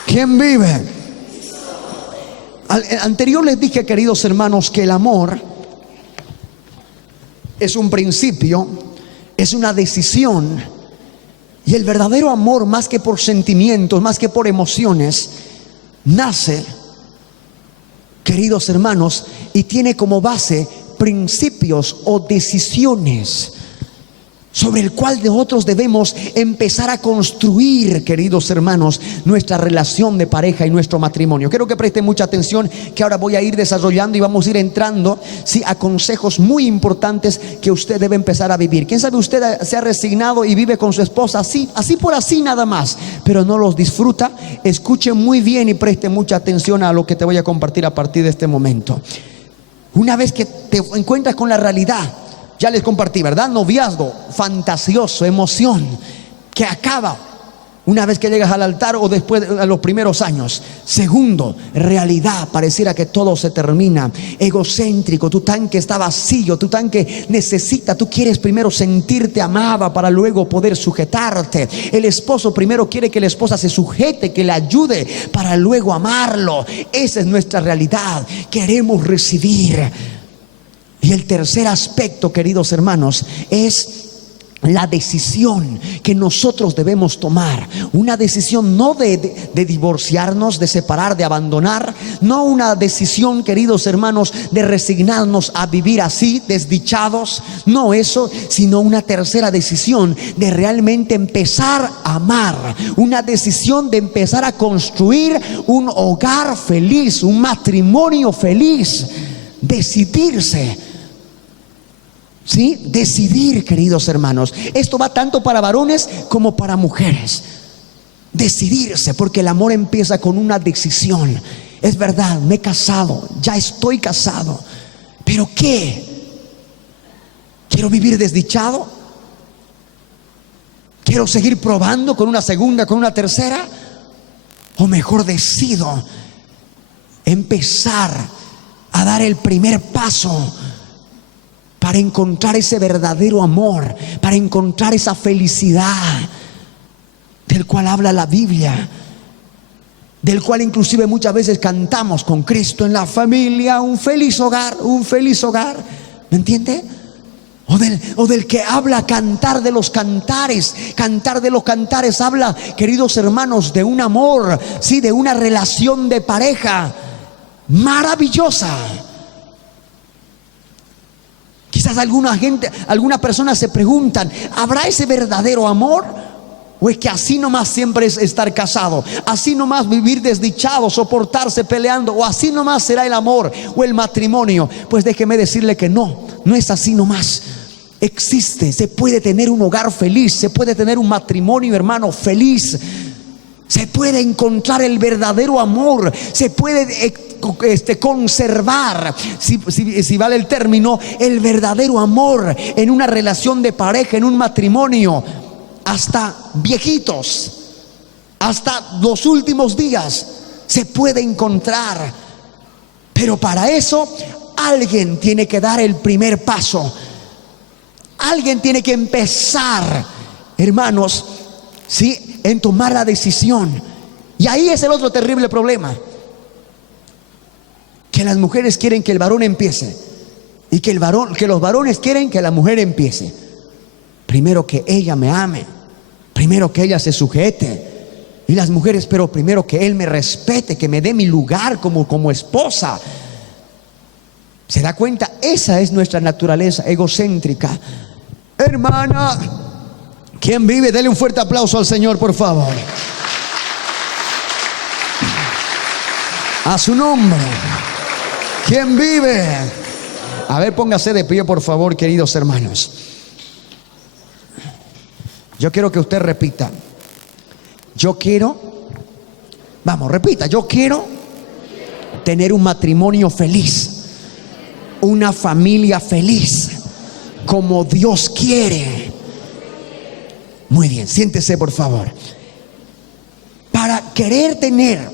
¿Quién vive? Anterior les dije, queridos hermanos, que el amor es un principio, es una decisión, y el verdadero amor, más que por sentimientos, más que por emociones, nace, queridos hermanos, y tiene como base principios o decisiones sobre el cual nosotros debemos empezar a construir, queridos hermanos, nuestra relación de pareja y nuestro matrimonio. Quiero que presten mucha atención, que ahora voy a ir desarrollando y vamos a ir entrando, sí, a consejos muy importantes que usted debe empezar a vivir. ¿Quién sabe usted se ha resignado y vive con su esposa así por así nada más, pero no los disfruta? Escuche muy bien y preste mucha atención a lo que te voy a compartir a partir de este momento. Una vez que te encuentras con la realidad, ya les compartí, ¿verdad? Noviazgo fantasioso, emoción, que acaba una vez que llegas al altar o después de los primeros años. Segundo, realidad, pareciera que todo se termina. Egocéntrico, tu tanque está vacío, tu tanque necesita, tú quieres primero sentirte amada para luego poder sujetarte. El esposo primero quiere que la esposa se sujete, que le ayude para luego amarlo. Esa es nuestra realidad, queremos recibir. Y el tercer aspecto, queridos hermanos, es la decisión que nosotros debemos tomar. Una decisión no de divorciarnos, de separar, de abandonar. No una decisión, queridos hermanos, de resignarnos a vivir así, desdichados. No eso, sino una tercera decisión de realmente empezar a amar. Una decisión de empezar a construir un hogar feliz, un matrimonio feliz. Decidirse. ¿Sí? Decidir, queridos hermanos. Esto va tanto para varones como para mujeres. Decidirse, porque el amor empieza con una decisión. Es verdad, me he casado, ya estoy casado, pero ¿qué? ¿Quiero vivir desdichado? quiero seguir probando con una segunda, con una tercera, o mejor decido empezar a dar el primer paso para encontrar ese verdadero amor, para encontrar esa felicidad del cual habla la Biblia, del cual inclusive muchas veces cantamos con Cristo en la familia, un feliz hogar, ¿me entiende? O del que habla Cantar de los Cantares. Cantar de los Cantares habla, queridos hermanos, de un amor, sí, de una relación de pareja maravillosa. Quizás algunas personas se preguntan, ¿habrá ese verdadero amor? ¿O es que así nomás siempre es estar casado? ¿Así nomás vivir desdichado, soportarse peleando? ¿O así nomás será el amor o el matrimonio? Pues déjeme decirle que no es así nomás. Existe, se puede tener un hogar feliz, se puede tener un matrimonio, hermano, feliz. Se puede encontrar el verdadero amor, se puede conservar, si vale el término, el verdadero amor en una relación de pareja, en un matrimonio, hasta viejitos, hasta los últimos días se puede encontrar. Pero para eso alguien tiene que dar el primer paso. Alguien tiene que empezar, hermanos, ¿sí?, en tomar la decisión. Y ahí es el otro terrible problema, que las mujeres quieren que el varón empiece, y que los varones quieren que la mujer empiece. Primero que ella me ame, primero que ella se sujete. Y las mujeres, pero primero que él me respete, que me dé mi lugar como esposa. ¿Se da cuenta? Esa es nuestra naturaleza egocéntrica. Hermana, ¿quién vive? Dele un fuerte aplauso al Señor, por favor. A su nombre. ¿Quién vive? A ver, póngase de pie, por favor, queridos hermanos. Yo quiero que usted repita. Repita. Yo quiero tener un matrimonio feliz, una familia feliz, como Dios quiere. Muy bien, siéntese, por favor. Para tener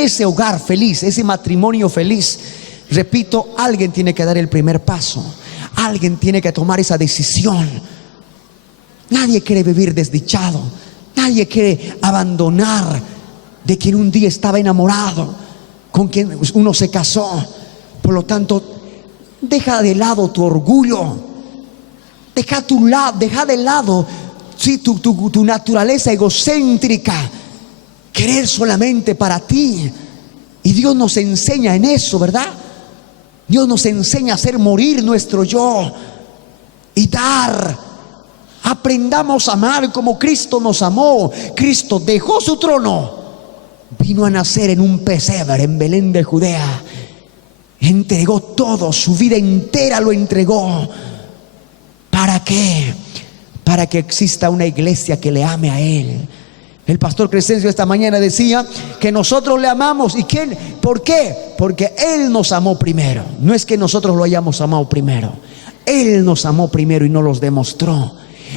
ese hogar feliz, ese matrimonio feliz, repito, alguien tiene que dar el primer paso. Alguien tiene que tomar esa decisión. Nadie quiere vivir desdichado. Nadie quiere abandonar de quien un día estaba enamorado, con quien uno se casó. Por lo tanto, deja de lado tu orgullo. Deja de lado, sí, tu naturaleza egocéntrica. Querer solamente para ti. Y Dios nos enseña en eso, ¿verdad? Dios nos enseña a hacer morir nuestro yo y dar. Aprendamos a amar como Cristo nos amó. Cristo dejó su trono, vino a nacer en un pesebre en Belén de Judea. Entregó todo, su vida entera lo entregó. ¿Para qué? Para que exista una iglesia que le ame a Él. El pastor Crescencio esta mañana decía que nosotros le amamos. ¿Y quién? ¿Por qué? Porque Él nos amó primero. No es que nosotros lo hayamos amado primero. Él nos amó primero y nos los demostró.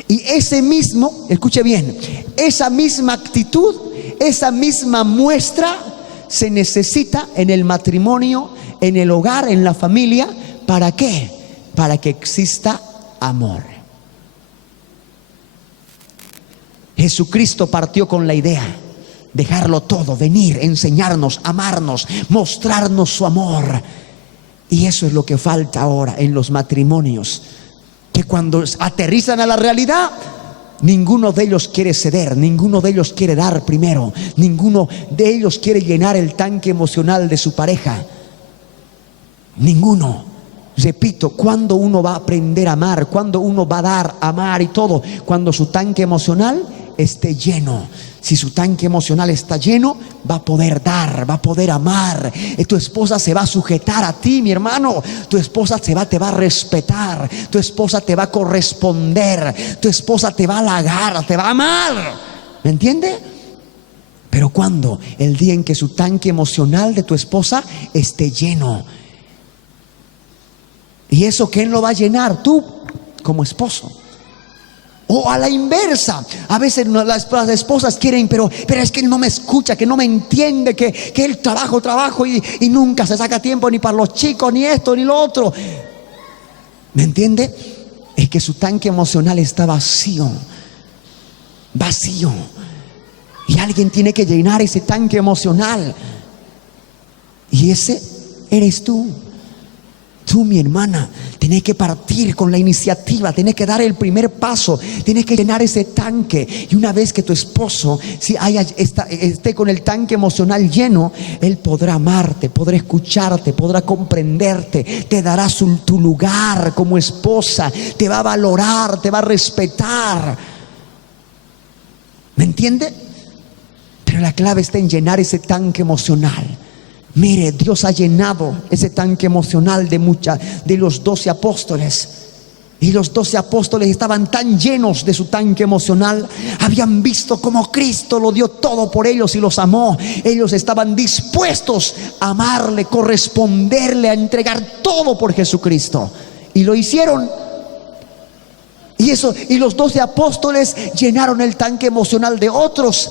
Y ese mismo, escuche bien, esa misma actitud, esa misma muestra se necesita en el matrimonio, en el hogar, en la familia. ¿Para qué? Para que exista amor. Jesucristo partió con la idea, dejarlo todo, venir, enseñarnos, amarnos, mostrarnos su amor. Y eso es lo que falta ahora en los matrimonios, que cuando aterrizan a la realidad, ninguno de ellos quiere ceder, ninguno de ellos quiere dar primero, ninguno de ellos quiere llenar el tanque emocional de su pareja. Ninguno. Repito, cuando uno va a aprender a amar, cuando uno va a dar, amar y todo, cuando su tanque emocional esté lleno. Si su tanque emocional está lleno, va a poder dar, va a poder amar. Tu esposa se va a sujetar a ti, mi hermano. Tu esposa te va a respetar. Tu esposa te va a corresponder. Tu esposa te va a halagar, te va a amar. ¿Me entiende? Pero cuando el día en que su tanque emocional de tu esposa esté lleno. ¿Y eso quién lo va a llenar? Tú como esposo. O a la inversa, a veces las esposas quieren, pero es que él no me escucha, que no me entiende, que él trabajo y nunca se saca tiempo ni para los chicos, ni esto, ni lo otro. ¿Me entiende? Es que su tanque emocional está vacío. Vacío. Y alguien tiene que llenar ese tanque emocional. Y ese eres tú. Tú, mi hermana, tienes que partir con la iniciativa, tienes que dar el primer paso, tienes que llenar ese tanque. Y una vez que tu esposo esté con el tanque emocional lleno, él podrá amarte, podrá escucharte, podrá comprenderte, te dará tu lugar como esposa, te va a valorar, te va a respetar. ¿Me entiende? Pero la clave está en llenar ese tanque emocional. Mire, Dios ha llenado ese tanque emocional de los 12 apóstoles. Y los 12 apóstoles estaban tan llenos de su tanque emocional. Habían visto cómo Cristo lo dio todo por ellos y los amó. Ellos estaban dispuestos a amarle, corresponderle, a entregar todo por Jesucristo. Y lo hicieron. Y los 12 apóstoles llenaron el tanque emocional de otros.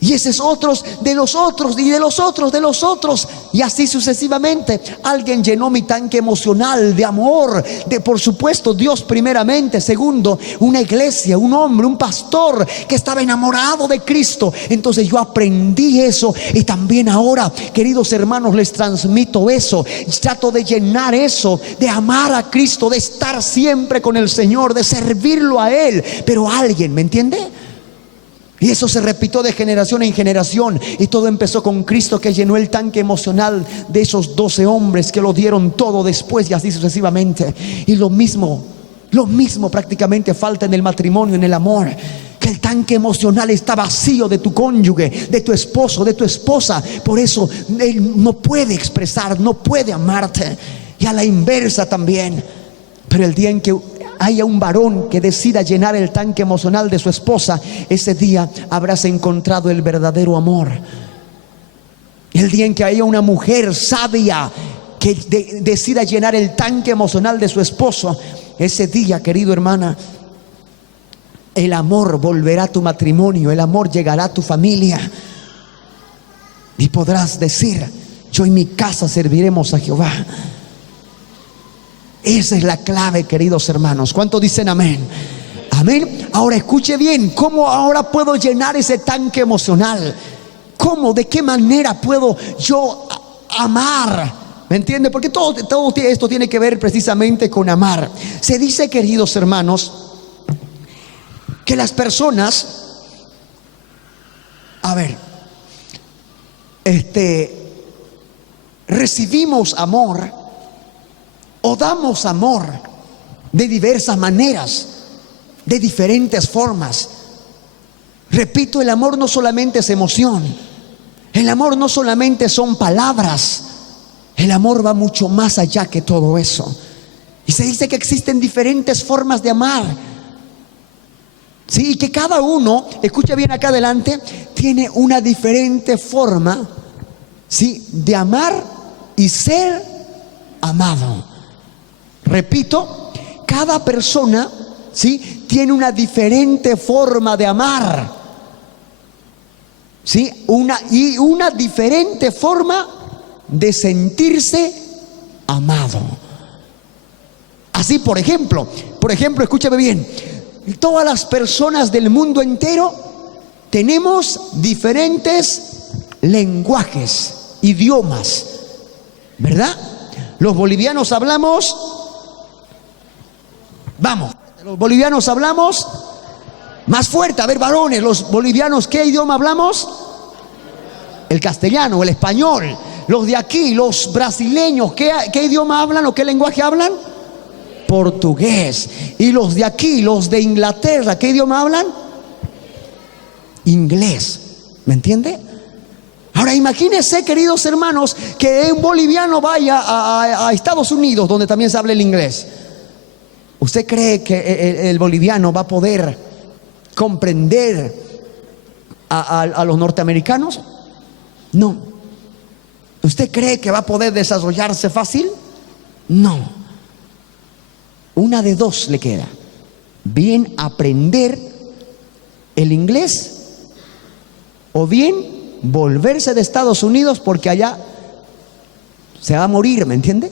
Y esos otros, de los otros, y de los otros, de los otros. Y así sucesivamente. Alguien llenó mi tanque emocional de amor. Por supuesto, Dios primeramente. Segundo, una iglesia, un hombre, un pastor que estaba enamorado de Cristo. Entonces yo aprendí eso. Y también ahora, queridos hermanos, les transmito eso. Trato de llenar eso, de amar a Cristo, de estar siempre con el Señor, de servirlo a Él. Pero alguien, ¿me entiende? Y eso se repitió de generación en generación. Y todo empezó con Cristo, que llenó el tanque emocional de esos 12 hombres que lo dieron todo después, y así sucesivamente. Y lo mismo prácticamente falta en el matrimonio, en el amor. Que el tanque emocional está vacío de tu cónyuge, de tu esposo, de tu esposa. Por eso él no puede expresar, no puede amarte. Y a la inversa también. Pero el día en que haya un varón que decida llenar el tanque emocional de su esposa, ese día habrás encontrado el verdadero amor. El día en que haya una mujer sabia que decida llenar el tanque emocional de su esposo, ese día, querido hermana, el amor volverá a tu matrimonio, el amor llegará a tu familia. Y podrás decir: yo y mi casa serviremos a Jehová. Esa es la clave, queridos hermanos. ¿Cuántos dicen amén? Amén. Ahora escuche bien, ¿cómo ahora puedo llenar ese tanque emocional? ¿Cómo? ¿De qué manera puedo yo amar? ¿Me entiende? Porque todo esto tiene que ver precisamente con amar. Se dice, queridos hermanos, que las personas, recibimos amor o damos amor de diversas maneras, de diferentes formas. Repito, el amor no solamente es emoción, el amor no solamente son palabras, el amor va mucho más allá que todo eso. Y se dice que existen diferentes formas de amar. Sí, y que cada uno, escucha bien acá adelante, tiene una diferente forma, sí, de amar y ser amado. Repito, cada persona, ¿sí?, tiene una diferente forma de amar, ¿sí? Una diferente forma de sentirse amado. Así, por ejemplo, escúchame bien, todas las personas del mundo entero tenemos diferentes lenguajes, idiomas, ¿verdad? Los bolivianos hablamos... los bolivianos hablamos más fuerte. A ver, varones, los bolivianos, ¿qué idioma hablamos? El castellano, el español. Los de aquí, los brasileños, ¿qué idioma hablan o qué lenguaje hablan? Portugués. Y los de aquí, los de Inglaterra, ¿qué idioma hablan? Inglés. ¿Me entiende? Ahora imagínense, queridos hermanos, que un boliviano vaya a Estados Unidos, donde también se habla el inglés. ¿Usted cree que el boliviano va a poder comprender a los norteamericanos? No. ¿Usted cree que va a poder desarrollarse fácil? No. Una de dos le queda: bien aprender el inglés o bien volverse de Estados Unidos porque allá se va a morir, ¿me entiende?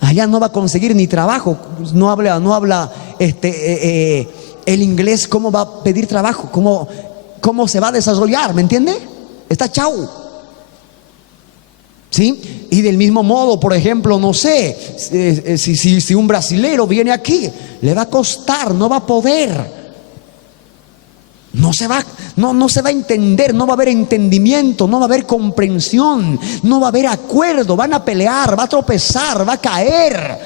Allá no va a conseguir ni trabajo, no habla el inglés. ¿Cómo va a pedir trabajo? ¿Cómo se va a desarrollar? ¿Me entiende? Está chau. ¿Sí? Y del mismo modo, por ejemplo, no sé, si un brasilero viene aquí, le va a costar, no va a poder. No se va a entender, no va a haber entendimiento, no va a haber comprensión, no va a haber acuerdo, van a pelear, va a tropezar, va a caer.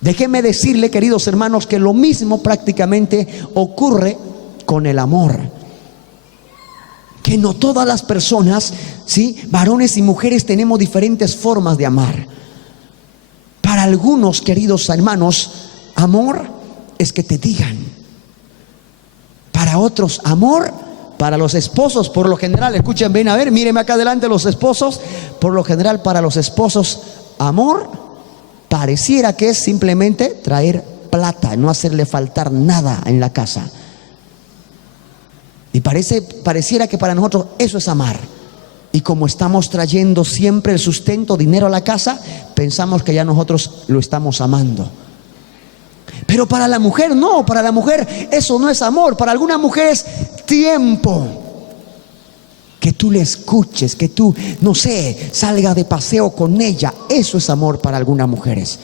Déjenme decirle, queridos hermanos, que lo mismo prácticamente ocurre con el amor. Que no todas las personas, ¿sí?, varones y mujeres, tenemos diferentes formas de amar. Para algunos, queridos hermanos, amor es que te digan. Para otros, amor, para los esposos, por lo general, escuchen bien, a ver, mírenme acá adelante los esposos. Por lo general, para los esposos, amor pareciera que es simplemente traer plata, no hacerle faltar nada en la casa. Y pareciera que para nosotros eso es amar. Y como estamos trayendo siempre el sustento, dinero a la casa, pensamos que ya nosotros lo estamos amando. Pero para la mujer no, para la mujer eso no es amor. Para alguna mujer es tiempo. Que tú le escuches, que tú, no sé, salga de paseo con ella. Eso es amor para algunas mujeres.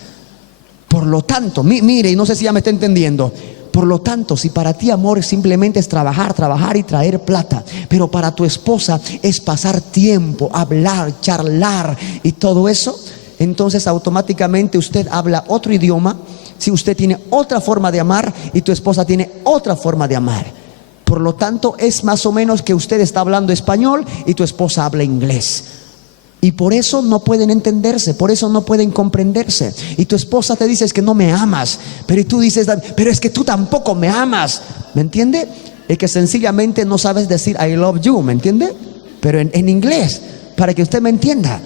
Por lo tanto, mire, y no sé si ya me está entendiendo. Por lo tanto, si para ti amor simplemente es trabajar y traer plata, pero para tu esposa es pasar tiempo, hablar, charlar y todo eso, entonces automáticamente usted habla otro idioma. Si usted tiene otra forma de amar y tu esposa tiene otra forma de amar, por lo tanto es más o menos que usted está hablando español y tu esposa habla inglés. Y por eso no pueden entenderse, por eso no pueden comprenderse. Y tu esposa te dice: es que no me amas. Pero tú dices: pero es que tú tampoco me amas. ¿Me entiende? Es que sencillamente no sabes decir I love you, ¿me entiende? Pero en inglés, para que usted me entienda.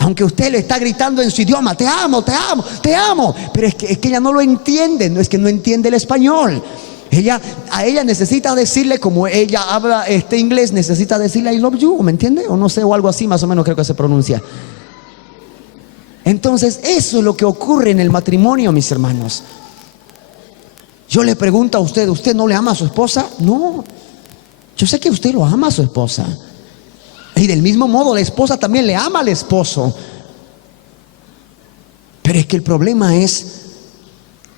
Aunque usted le está gritando en su idioma: te amo, te amo, te amo. Pero es que ella no lo entiende, no es que no entiende el español. A ella necesita decirle, como ella habla inglés, necesita decirle I love you, ¿me entiende? O no sé, o algo así más o menos creo que se pronuncia. Entonces eso es lo que ocurre en el matrimonio, mis hermanos. Yo le pregunto a usted: ¿usted no le ama a su esposa? No, yo sé que usted lo ama a su esposa. Y del mismo modo la esposa también le ama al esposo. Pero es que el problema es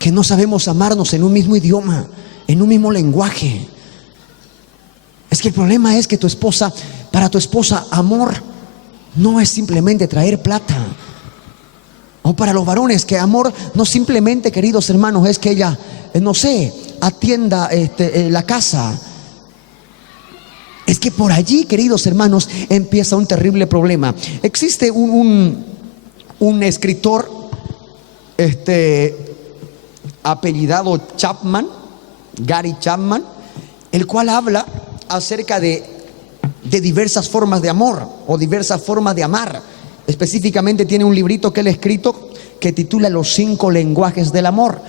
que no sabemos amarnos en un mismo idioma, en un mismo lenguaje. Es que el problema es que para tu esposa, amor no es simplemente traer plata. O para los varones, que amor no simplemente, queridos hermanos, es que ella, no sé, atienda la casa. Es que por allí, queridos hermanos, empieza un terrible problema. Existe un escritor apellidado Chapman, Gary Chapman, el cual habla acerca de diversas formas de amor o diversas formas de amar. Específicamente tiene un librito que él ha escrito que titula Los 5 lenguajes del amor.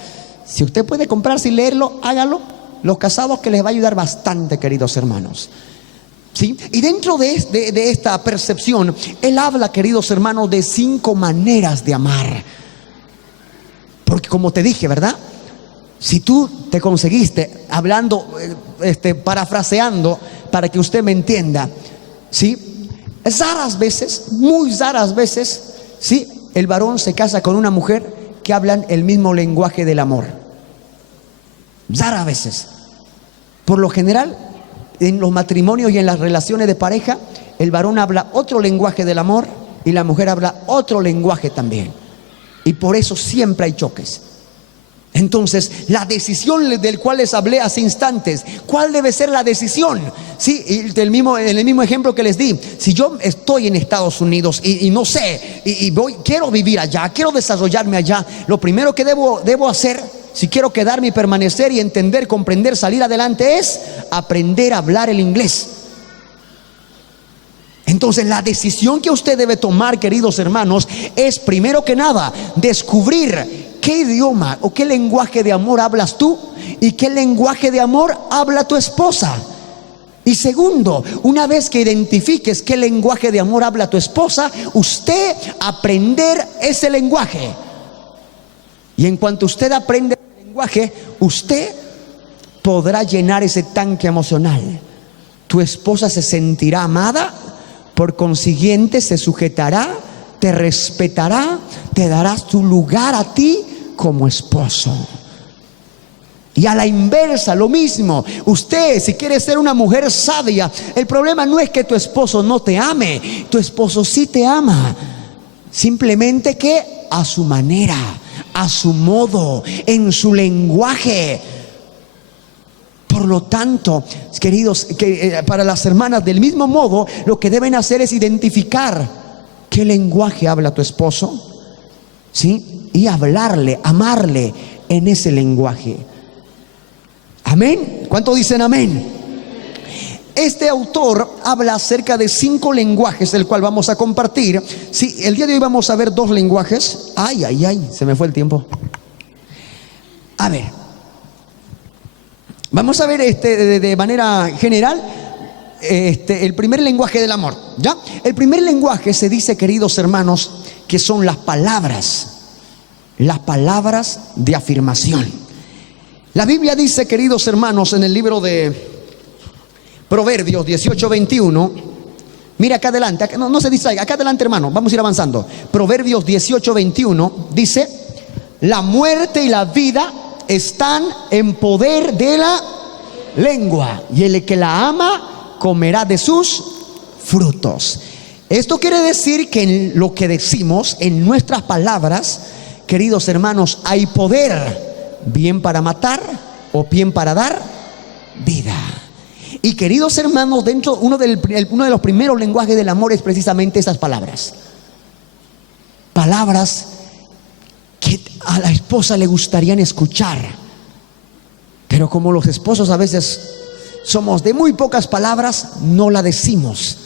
Si usted puede comprarse y leerlo, hágalo. Los casados, que les va a ayudar bastante, queridos hermanos. ¿Sí? Y dentro de esta percepción, él habla, queridos hermanos, de 5 maneras de amar. Porque como te dije, ¿verdad? Si tú te conseguiste hablando, parafraseando para que usted me entienda, ¿sí? Raras veces, muy raras veces, ¿sí?, el varón se casa con una mujer que hablan el mismo lenguaje del amor. Raras veces. Por lo general, en los matrimonios y en las relaciones de pareja, el varón habla otro lenguaje del amor y la mujer habla otro lenguaje también. Y por eso siempre hay choques. Entonces, la decisión del cual les hablé hace instantes, ¿cuál debe ser la decisión? Sí, en el mismo ejemplo que les di, si yo estoy en Estados Unidos y no sé, quiero vivir allá, quiero desarrollarme allá, lo primero que debo hacer, si quiero quedarme y permanecer y entender, comprender, salir adelante, es aprender a hablar el inglés. Entonces, la decisión que usted debe tomar, queridos hermanos, es primero que nada descubrir ¿qué idioma o qué lenguaje de amor hablas tú? ¿Y qué lenguaje de amor habla tu esposa? Y segundo, una vez que identifiques qué lenguaje de amor habla tu esposa, usted aprender ese lenguaje. Y en cuanto usted aprende el lenguaje, usted podrá llenar ese tanque emocional. Tu esposa se sentirá amada, por consiguiente se sujetará, te respetará, te dará tu lugar a ti como esposo. Y a la inversa, lo mismo. Usted, si quiere ser una mujer sabia, el problema no es que tu esposo no te ame. Tu esposo sí te ama. Simplemente que a su manera, a su modo, en su lenguaje. Por lo tanto, queridos, para las hermanas, del mismo modo, lo que deben hacer es identificar qué lenguaje habla tu esposo, ¿sí? Y hablarle, amarle en ese lenguaje. Amén. ¿Cuánto dicen amén? Este autor habla acerca de 5 lenguajes, el cual vamos a compartir. Sí, el día de hoy vamos a ver 2 lenguajes. Ay, se me fue el tiempo. A ver, vamos a ver de manera general el primer lenguaje del amor. ¿Ya? El primer lenguaje se dice, queridos hermanos, que son las palabras de afirmación. La Biblia dice, queridos hermanos, en el libro de Proverbios 18:21, mira acá adelante, no se distraiga, acá adelante, hermano, vamos a ir avanzando. Proverbios 18:21 dice: la muerte y la vida están en poder de la lengua, y el que la ama comerá de sus frutos. Esto quiere decir que en lo que decimos, en nuestras palabras, queridos hermanos, hay poder, bien para matar o bien para dar vida. Y queridos hermanos, dentro uno de los primeros lenguajes del amor es precisamente esas palabras. Palabras que a la esposa le gustarían escuchar. Pero como los esposos a veces somos de muy pocas palabras, no la decimos.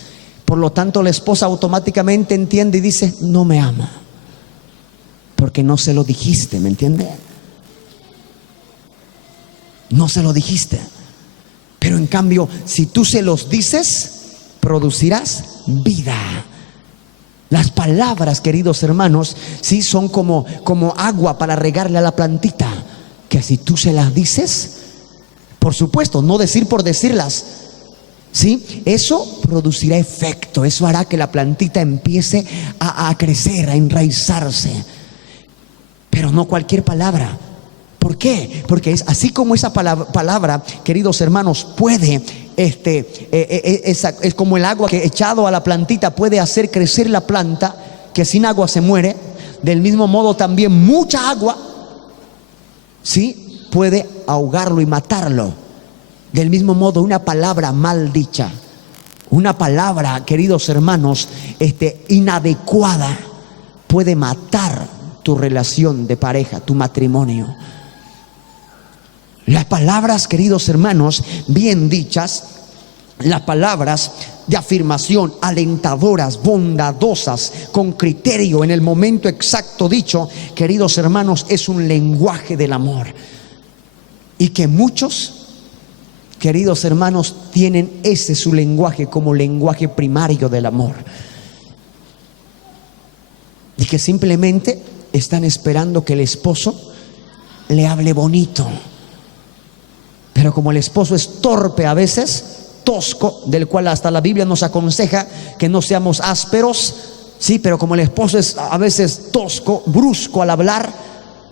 Por lo tanto, la esposa automáticamente entiende y dice: no me ama, porque no se lo dijiste, ¿me entiende? No se lo dijiste. Pero en cambio, si tú se los dices, producirás vida. Las palabras, queridos hermanos, sí, son como agua para regarle a la plantita, que si tú se las dices, por supuesto, no decir por decirlas, sí, eso producirá efecto. Eso hará que la plantita empiece a crecer, a enraizarse. Pero no cualquier palabra. ¿Por qué? Porque es así como esa palabra, queridos hermanos, puede, es como el agua que echado a la plantita puede hacer crecer la planta, que sin agua se muere. Del mismo modo también mucha agua, sí, puede ahogarlo y matarlo. Del mismo modo, una palabra mal dicha, una palabra, queridos hermanos, inadecuada, puede matar tu relación de pareja, tu matrimonio. Las palabras, queridos hermanos, bien dichas, las palabras de afirmación, alentadoras, bondadosas, con criterio, en el momento exacto dicho, queridos hermanos, es un lenguaje del amor. Y que muchos, queridos hermanos, tienen ese su lenguaje como lenguaje primario del amor. Y que simplemente están esperando que el esposo le hable bonito. Pero como el esposo es torpe a veces, tosco, del cual hasta la Biblia nos aconseja que no seamos ásperos, sí, pero como el esposo es a veces tosco, brusco al hablar,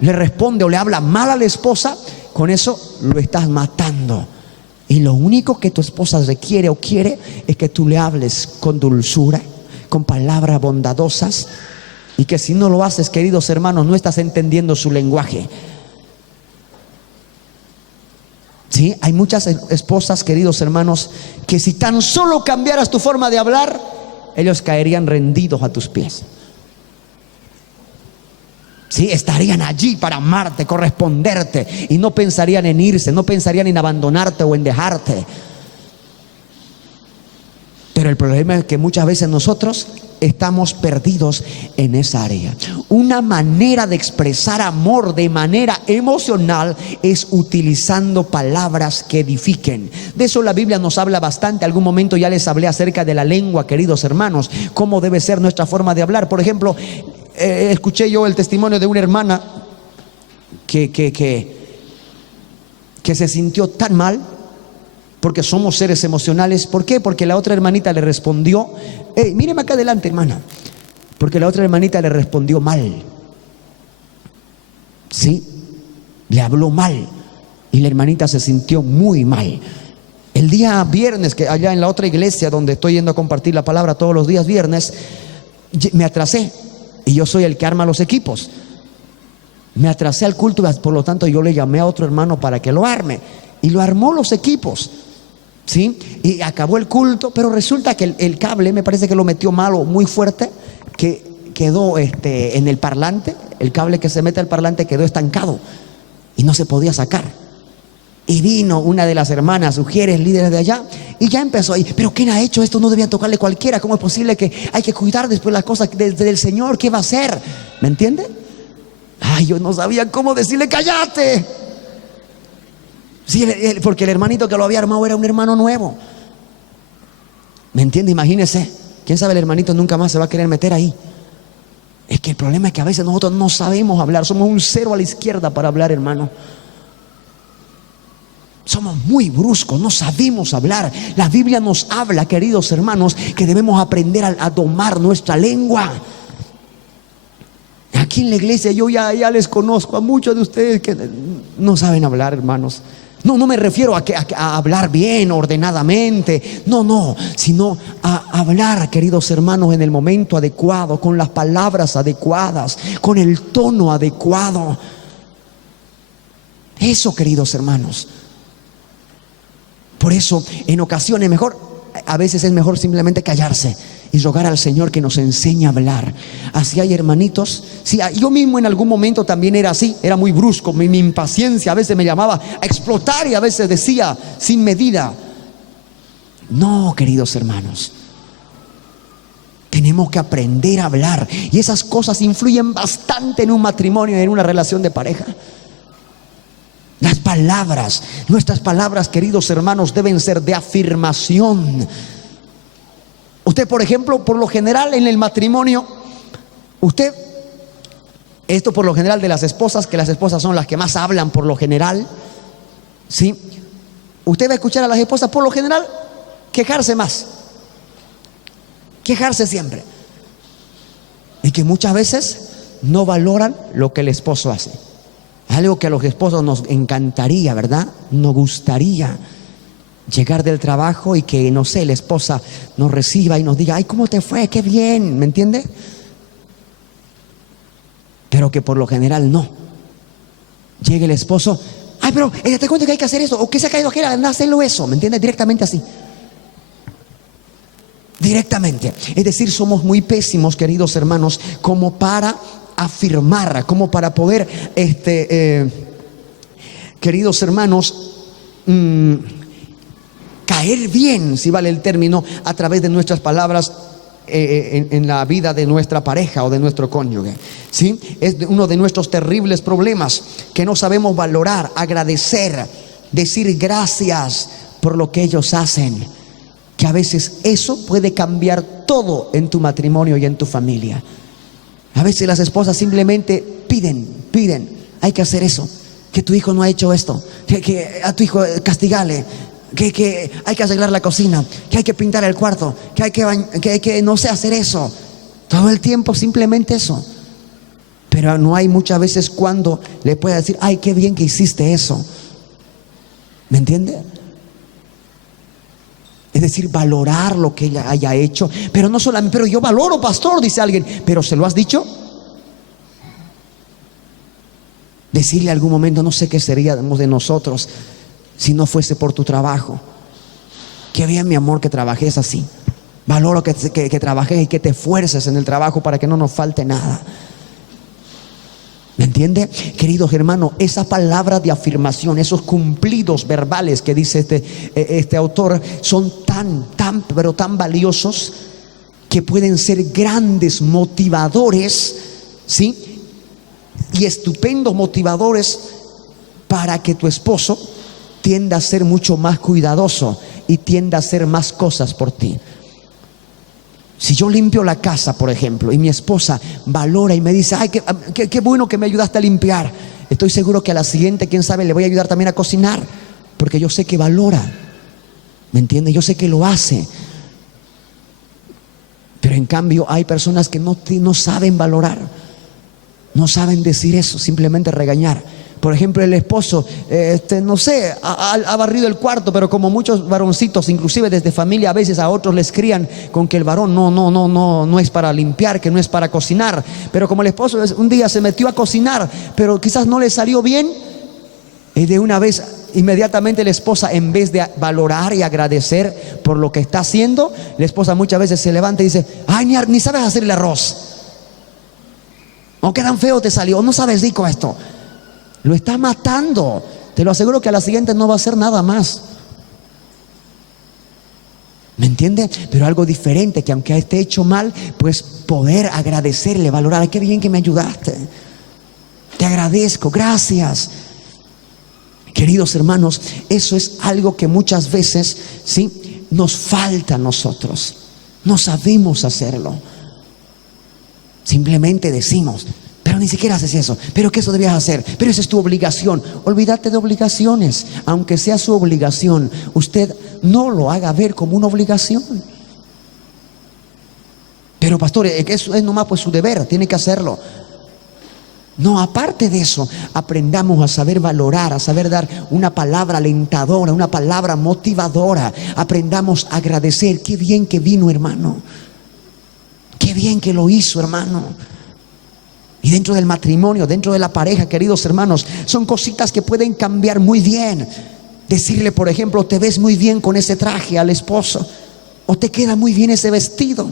le responde o le habla mal a la esposa, con eso lo estás matando. Y lo único que tu esposa requiere o quiere es que tú le hables con dulzura, con palabras bondadosas, y que si no lo haces, queridos hermanos, no estás entendiendo su lenguaje. Sí, hay muchas esposas, queridos hermanos, que si tan solo cambiaras tu forma de hablar, ellos caerían rendidos a tus pies. Sí, estarían allí para amarte, corresponderte, y no pensarían en irse, no pensarían en abandonarte o en dejarte. Pero el problema es que muchas veces nosotros estamos perdidos en esa área. Una manera de expresar amor de manera emocional es utilizando palabras que edifiquen. De eso la Biblia nos habla bastante. Algún momento ya les hablé acerca de la lengua, queridos hermanos, cómo debe ser nuestra forma de hablar. Por ejemplo, escuché yo el testimonio de una hermana que se sintió tan mal, porque somos seres emocionales. ¿Por qué? Porque la otra hermanita le respondió, míreme acá adelante, hermana, porque la otra hermanita le respondió mal, ¿sí? Le habló mal y la hermanita se sintió muy mal. El día viernes, que allá en la otra iglesia donde estoy yendo a compartir la palabra todos los días viernes, me atrasé, y yo soy el que arma los equipos. Me atrasé al culto, por lo tanto yo le llamé a otro hermano para que lo arme, y lo armó los equipos, ¿sí? Y acabó el culto, pero resulta que el cable, me parece que lo metió mal o muy fuerte, que quedó en el parlante. El cable que se mete al parlante quedó estancado y no se podía sacar. Y vino una de las hermanas, mujeres líderes de allá, y ya empezó ahí, pero ¿quién ha hecho esto? No debía tocarle cualquiera. ¿Cómo es posible que hay que cuidar después las cosas del Señor? ¿Qué va a hacer? ¿Me entiende? Ay, yo no sabía cómo decirle cállate. Sí, porque el hermanito que lo había armado era un hermano nuevo. ¿Me entiende? Imagínese. ¿Quién sabe? El hermanito nunca más se va a querer meter ahí. Es que el problema es que a veces nosotros no sabemos hablar. Somos un cero a la izquierda para hablar, hermano. Somos muy bruscos, no sabemos hablar. La Biblia nos habla, queridos hermanos, que debemos aprender a domar nuestra lengua. Aquí en la iglesia yo ya les conozco a muchos de ustedes que no saben hablar, hermanos. No me refiero a hablar bien, ordenadamente, no, sino a hablar, queridos hermanos, en el momento adecuado, con las palabras adecuadas, con el tono adecuado. Eso, queridos hermanos. Por eso, en ocasiones a veces es mejor simplemente callarse y rogar al Señor que nos enseñe a hablar. Así hay hermanitos. Sí, yo mismo en algún momento también era así, era muy brusco. Mi impaciencia a veces me llamaba a explotar y a veces decía sin medida. No, queridos hermanos, tenemos que aprender a hablar, y esas cosas influyen bastante en un matrimonio y en una relación de pareja. Las palabras, nuestras palabras, queridos hermanos, deben ser de afirmación. Usted, por ejemplo, por lo general en el matrimonio, esto por lo general de las esposas, que las esposas son las que más hablan por lo general, ¿sí? Usted va a escuchar a las esposas por lo general quejarse más, quejarse siempre, y que muchas veces no valoran lo que el esposo hace. Algo que a los esposos nos encantaría, ¿verdad? Nos gustaría llegar del trabajo y que, no sé, la esposa nos reciba y nos diga, ay, ¿cómo te fue? Qué bien, ¿me entiende? Pero que por lo general no. Llegue el esposo, ay, pero te cuento que hay que hacer eso, o que se ha caído aquel, anda a hacerlo eso, ¿me entiende? Directamente así. Directamente. Es decir, somos muy pésimos, queridos hermanos, como para afirmar, como para poder, queridos hermanos, caer bien, si vale el término, a través de nuestras palabras en la vida de nuestra pareja o de nuestro cónyuge, ¿sí? Es uno de nuestros terribles problemas, que no sabemos valorar, agradecer, decir gracias por lo que ellos hacen, que a veces eso puede cambiar todo en tu matrimonio y en tu familia. A veces las esposas simplemente piden, hay que hacer eso, que tu hijo no ha hecho esto, que a tu hijo castigale, que hay que arreglar la cocina, que hay que pintar el cuarto, que hay que no sé, hacer eso. Todo el tiempo simplemente eso. Pero no hay muchas veces cuando le pueda decir, ay, qué bien que hiciste eso. ¿Me entiende? Es decir, valorar lo que ella haya hecho. Pero no solamente, pero yo valoro, pastor, dice alguien, pero ¿se lo has dicho? Decirle algún momento, no sé qué seríamos de nosotros si no fuese por tu trabajo. Qué bien, mi amor, que trabajes así. Valoro que trabajes y que te esfuerces en el trabajo para que no nos falte nada. ¿Me entiende? Queridos hermanos, esa palabra de afirmación, esos cumplidos verbales que dice este autor, son tan valiosos que pueden ser grandes motivadores, ¿sí? Y estupendos motivadores para que tu esposo tienda a ser mucho más cuidadoso y tienda a hacer más cosas por ti. Si yo limpio la casa, por ejemplo, y mi esposa valora y me dice: ay, qué bueno que me ayudaste a limpiar, estoy seguro que a la siguiente, quién sabe, le voy a ayudar también a cocinar, porque yo sé que valora, ¿me entiende? Yo sé que lo hace. Pero en cambio hay personas que no saben valorar, no saben decir eso, simplemente regañar. Por ejemplo, el esposo, no sé, ha barrido el cuarto, pero como muchos varoncitos, inclusive desde familia, a veces a otros les crían con que el varón no es para limpiar, que no es para cocinar. Pero como el esposo un día se metió a cocinar, pero quizás no le salió bien, y de una vez, inmediatamente la esposa, en vez de valorar y agradecer por lo que está haciendo, la esposa muchas veces se levanta y dice: ay, ni sabes hacer el arroz, o qué tan feo te salió, o no sabes rico esto. Lo está matando. Te lo aseguro que a la siguiente no va a hacer nada más. ¿Me entiende? Pero algo diferente, que aunque esté hecho mal, pues poder agradecerle, valorar: ay, qué bien que me ayudaste, te agradezco, gracias. Queridos hermanos, eso es algo que muchas veces, ¿sí?, nos falta a nosotros. No sabemos hacerlo. Simplemente decimos: pero ni siquiera haces eso, pero que eso debías hacer, pero esa es tu obligación. Olvídate de obligaciones. Aunque sea su obligación, usted no lo haga ver como una obligación. Pero pastor, eso es nomás pues su deber, tiene que hacerlo. No, aparte de eso, aprendamos a saber valorar, a saber dar una palabra alentadora, una palabra motivadora. Aprendamos a agradecer. Qué bien que vino, hermano, qué bien que lo hizo, hermano. Y dentro del matrimonio, dentro de la pareja, queridos hermanos, son cositas que pueden cambiar muy bien. Decirle, por ejemplo: te ves muy bien con ese traje, al esposo, o te queda muy bien ese vestido.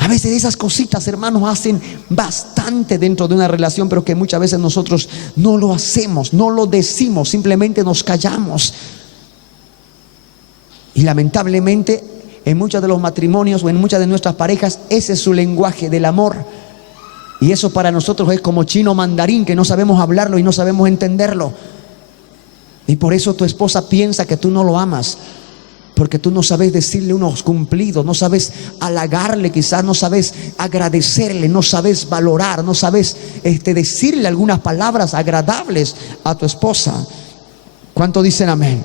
A veces esas cositas, hermanos, hacen bastante dentro de una relación, pero que muchas veces nosotros no lo hacemos, no lo decimos, simplemente nos callamos. Y lamentablemente en muchos de los matrimonios o en muchas de nuestras parejas, ese es su lenguaje del amor. Y eso para nosotros es como chino mandarín, que no sabemos hablarlo y no sabemos entenderlo. Y por eso tu esposa piensa que tú no lo amas, porque tú no sabes decirle unos cumplidos, no sabes halagarle, quizás no sabes agradecerle, no sabes valorar, no sabes decirle algunas palabras agradables a tu esposa. ¿Cuánto dicen amén?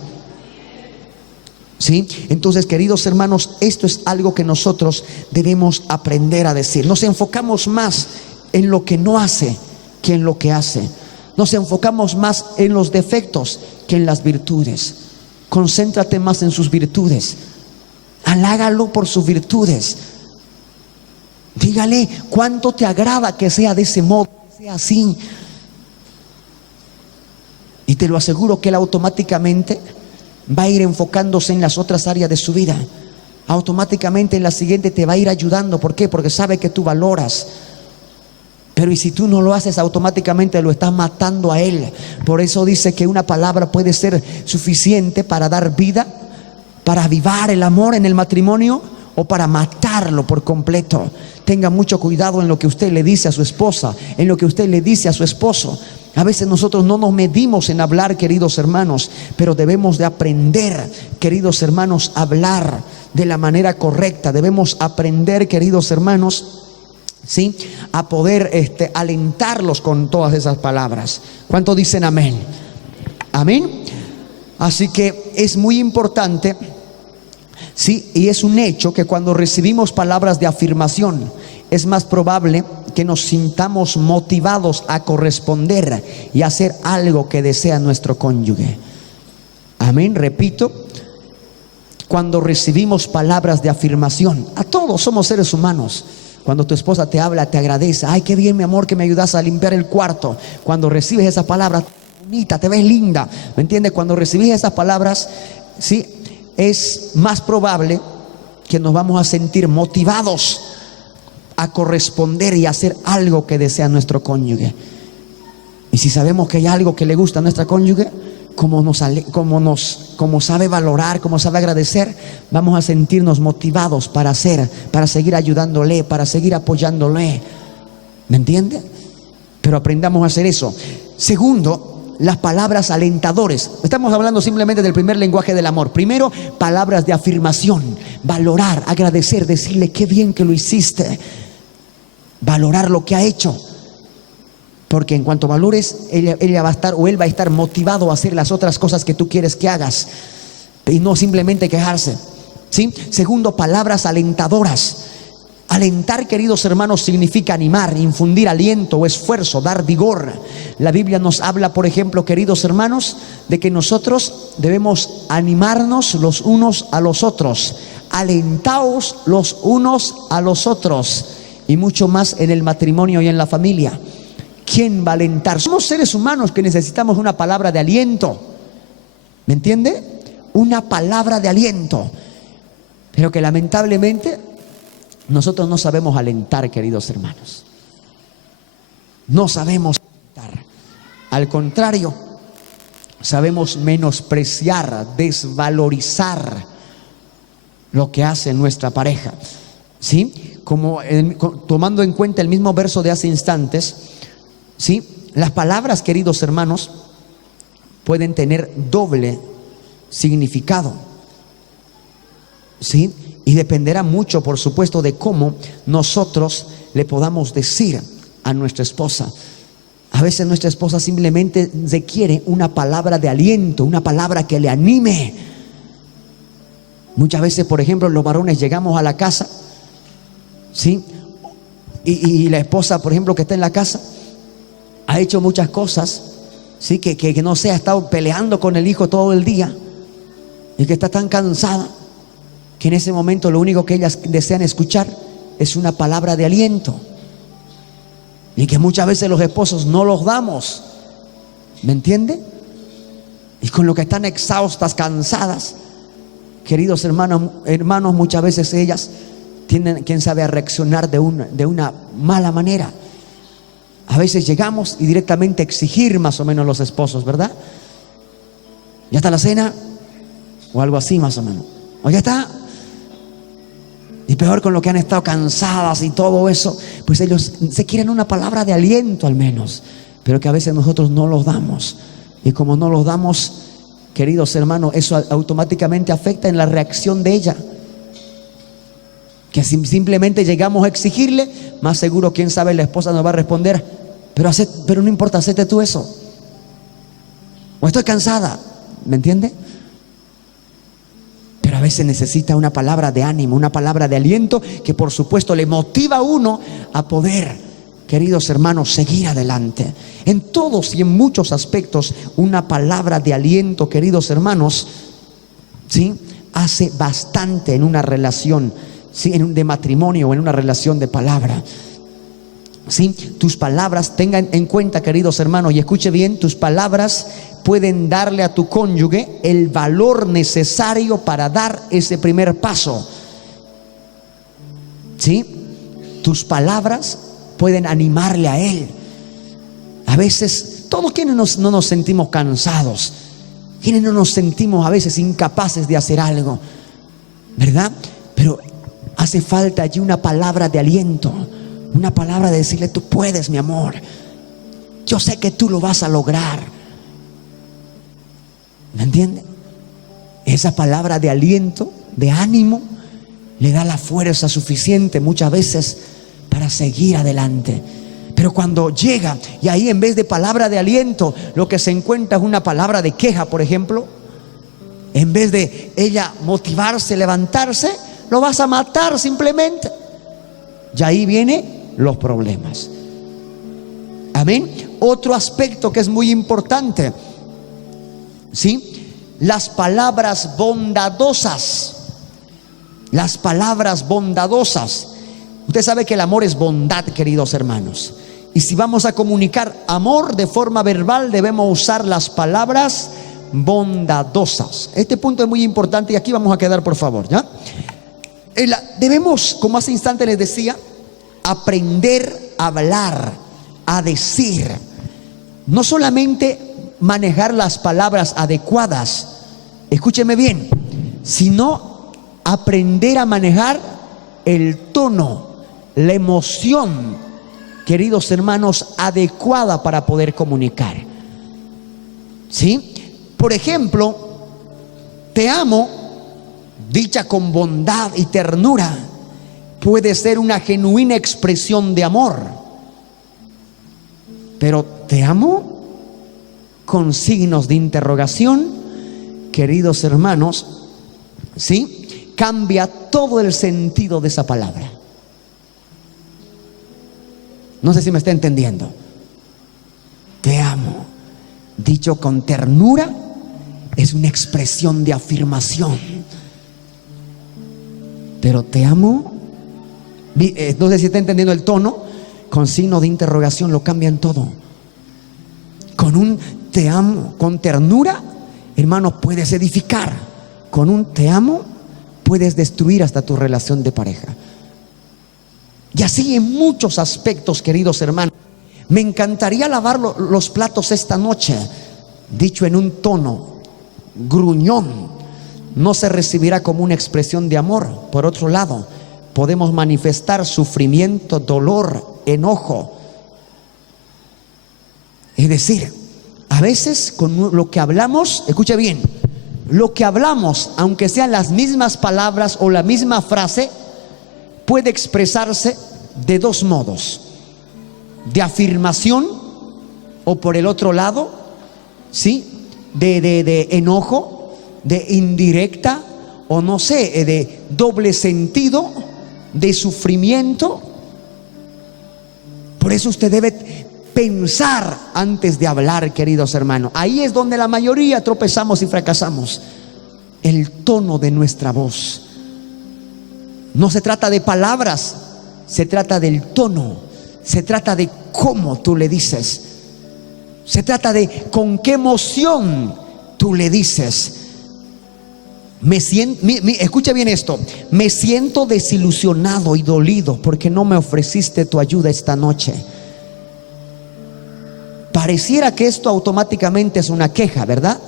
¿Sí? Entonces, queridos hermanos, esto es algo que nosotros debemos aprender a decir. Nos enfocamos más en lo que no hace que en lo que hace. Nos enfocamos más en los defectos que en las virtudes. Concéntrate más en sus virtudes. Halágalo por sus virtudes. Dígale cuánto te agrada que sea de ese modo, que sea así. Y te lo aseguro que él automáticamente va a ir enfocándose en las otras áreas de su vida. Automáticamente en la siguiente te va a ir ayudando. ¿Por qué? Porque sabe que tú valoras. Pero y si tú no lo haces, automáticamente lo estás matando a él. Por eso dice que una palabra puede ser suficiente para dar vida, para avivar el amor en el matrimonio, o para matarlo por completo. Tenga mucho cuidado en lo que usted le dice a su esposa, en lo que usted le dice a su esposo. A veces nosotros no nos medimos en hablar, queridos hermanos, pero debemos de aprender, queridos hermanos, a hablar de la manera correcta. Debemos aprender, queridos hermanos, ¿sí?, a poder alentarlos con todas esas palabras. ¿Cuánto dicen amén? Amén. Así que es muy importante, sí, y es un hecho que cuando recibimos palabras de afirmación, es más probable que nos sintamos motivados a corresponder y hacer algo que desea nuestro cónyuge. Amén. Repito, cuando recibimos palabras de afirmación, a todos somos seres humanos. Cuando tu esposa te habla, te agradece: ay, qué bien, mi amor, que me ayudas a limpiar el cuarto. Cuando recibes esas palabras, bonita, te ves linda, ¿me entiendes? Cuando recibes esas palabras, sí, es más probable que nos vamos a sentir motivados a corresponder y hacer algo que desea nuestro cónyuge. Y si sabemos que hay algo que le gusta a nuestra cónyuge, como sabe valorar, como sabe agradecer, vamos a sentirnos motivados para hacer, para seguir ayudándole, para seguir apoyándole. ¿Me entiende? Pero aprendamos a hacer eso. Segundo, las palabras alentadores. Estamos hablando simplemente del primer lenguaje del amor. Primero, palabras de afirmación, valorar, agradecer, decirle qué bien que lo hiciste, valorar lo que ha hecho. Porque en cuanto valores, ella va a estar, o él va a estar motivado a hacer las otras cosas que tú quieres que hagas, y no simplemente quejarse, ¿sí? Segundo, palabras alentadoras. Alentar, queridos hermanos, significa animar, infundir aliento o esfuerzo, dar vigor. La Biblia nos habla, por ejemplo, queridos hermanos, de que nosotros debemos animarnos los unos a los otros, alentaos los unos a los otros, y mucho más en el matrimonio y en la familia. ¿Quién va a alentar? Somos seres humanos que necesitamos una palabra de aliento. ¿Me entiende? Una palabra de aliento. Pero que lamentablemente nosotros no sabemos alentar, queridos hermanos. No sabemos alentar. Al contrario, sabemos menospreciar, desvalorizar lo que hace nuestra pareja. ¿Sí? Tomando en cuenta el mismo verso de hace instantes, ¿sí? Las palabras, queridos hermanos, pueden tener doble significado, ¿sí? Y dependerá mucho, por supuesto, de cómo nosotros le podamos decir a nuestra esposa. A veces nuestra esposa simplemente requiere una palabra de aliento, una palabra que le anime. Muchas veces, por ejemplo, los varones llegamos a la casa, ¿sí? Y la esposa, por ejemplo, que está en la casa, ha hecho muchas cosas, ¿sí? Que no sé, ha estado peleando con el hijo todo el día, y que está tan cansada que en ese momento lo único que ellas desean escuchar es una palabra de aliento, y que muchas veces los esposos no los damos. ¿Me entiende? Y con lo que están exhaustas, cansadas, queridos hermanos, muchas veces ellas tienden, quién sabe, a reaccionar de una mala manera. A veces llegamos y directamente exigir más o menos los esposos, ¿verdad? ¿Ya está la cena? O algo así más o menos. ¿O ya está? Y peor con lo que han estado cansadas y todo eso, pues ellos se quieren una palabra de aliento al menos, pero que a veces nosotros no los damos. Y como no los damos, queridos hermanos, eso automáticamente afecta en la reacción de ella. Que si simplemente llegamos a exigirle, más seguro, quién sabe, la esposa nos va a responder: pero no importa, hacete tú eso, o estoy cansada. ¿Me entiende? Pero a veces necesita una palabra de ánimo, una palabra de aliento, que por supuesto le motiva a uno a poder, queridos hermanos, seguir adelante. En todos y en muchos aspectos, una palabra de aliento, queridos hermanos, ¿sí?, hace bastante en una relación, ¿sí?, de matrimonio o en una relación de palabra. ¿Sí? Tus palabras, tengan en cuenta, queridos hermanos, y escuche bien, tus palabras pueden darle a tu cónyuge el valor necesario para dar ese primer paso. ¿Sí? Tus palabras pueden animarle a él. A veces, todos quienes no nos sentimos cansados, quienes no nos sentimos a veces incapaces de hacer algo, ¿verdad? Pero hace falta allí una palabra de aliento, una palabra de decirle: tú puedes, mi amor, yo sé que tú lo vas a lograr. ¿Me entiende? Esa palabra de aliento, de ánimo, le da la fuerza suficiente muchas veces para seguir adelante. Pero cuando llega y ahí, en vez de palabra de aliento, lo que se encuentra es una palabra de queja, por ejemplo, en vez de ella motivarse, levantarse, lo vas a matar simplemente. Y ahí vienen los problemas. Amén. Otro aspecto que es muy importante, ¿sí?, las palabras bondadosas. Las palabras bondadosas. Usted sabe que el amor es bondad, queridos hermanos. Y si vamos a comunicar amor de forma verbal, debemos usar las palabras bondadosas. Este punto es muy importante y aquí vamos a quedar, por favor, ¿ya? Debemos, como hace instante les decía, aprender a hablar, a decir. No solamente manejar las palabras adecuadas, escúcheme bien, sino aprender a manejar el tono, la emoción, queridos hermanos, adecuada para poder comunicar. ¿Sí? Por ejemplo, te amo, dicha con bondad y ternura, puede ser una genuina expresión de amor. Pero te amo con signos de interrogación, queridos hermanos, ¿sí?, cambia todo el sentido de esa palabra. No sé si me está entendiendo. Te amo, dicho con ternura, es una expresión de afirmación. Pero te amo, no sé si está entendiendo el tono, con signo de interrogación lo cambian todo. Con un te amo, con ternura, hermano, puedes edificar. Con un te amo, puedes destruir hasta tu relación de pareja. Y así en muchos aspectos, queridos hermanos. Me encantaría lavar los platos esta noche, dicho en un tono gruñón, no se recibirá como una expresión de amor. Por otro lado, podemos manifestar sufrimiento, dolor, enojo. Es decir, a veces con lo que hablamos, escuche bien, lo que hablamos, aunque sean las mismas palabras o la misma frase, puede expresarse de dos modos: de afirmación, o por el otro lado, ¿sí?, de enojo, de indirecta, o no sé, de doble sentido, de sufrimiento. Por eso usted debe pensar antes de hablar, queridos hermanos. Ahí es donde la mayoría tropezamos y fracasamos. El tono de nuestra voz. No se trata de palabras, se trata del tono, se trata de cómo tú le dices, se trata de con qué emoción tú le dices. Escucha bien esto: me siento desilusionado y dolido porque no me ofreciste tu ayuda esta noche. Pareciera que esto automáticamente es una queja, ¿verdad?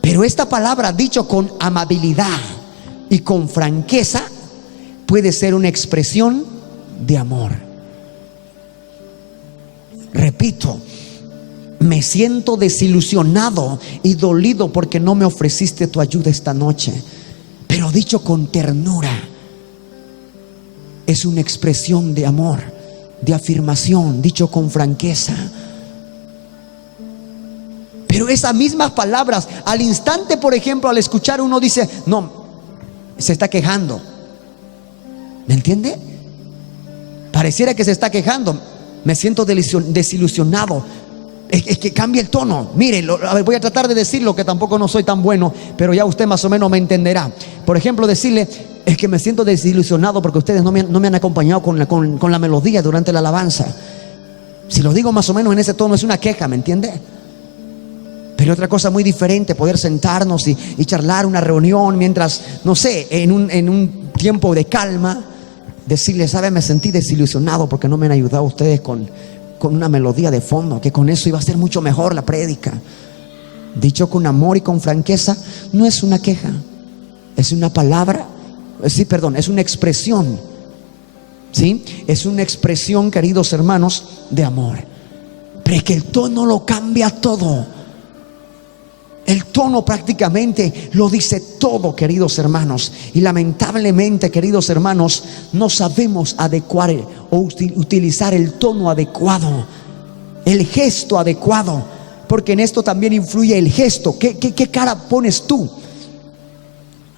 Pero esta palabra, dicho con amabilidad y con franqueza, puede ser una expresión de amor. Repito, me siento desilusionado y dolido porque no me ofreciste tu ayuda esta noche. Pero dicho con ternura, es una expresión de amor, de afirmación, dicho con franqueza. Pero esas mismas palabras, al instante, por ejemplo, al escuchar, uno dice: no, se está quejando. ¿Me entiende? Pareciera que se está quejando. Me siento desilusionado. Es que cambia el tono. Mire, a ver, voy a tratar de decirlo, que tampoco no soy tan bueno, pero ya usted más o menos me entenderá. Por ejemplo, decirle: es que me siento desilusionado porque ustedes no me han acompañado con la melodía durante la alabanza. Si lo digo más o menos en ese tono, es una queja, ¿me entiende? Pero otra cosa muy diferente, poder sentarnos y charlar, una reunión mientras, no sé, en un tiempo de calma, decirle: ¿sabe? Me sentí desilusionado porque no me han ayudado ustedes con una melodía de fondo, que con eso iba a ser mucho mejor la prédica. Dicho con amor y con franqueza, no es una queja, es una palabra, es una expresión, ¿sí? Es una expresión, queridos hermanos, de amor. Pero es que el tono lo cambia todo. El tono prácticamente lo dice todo, queridos hermanos. Y lamentablemente, queridos hermanos, no sabemos adecuar o utilizar el tono adecuado, el gesto adecuado, porque en esto también influye el gesto. ¿Qué cara pones tú?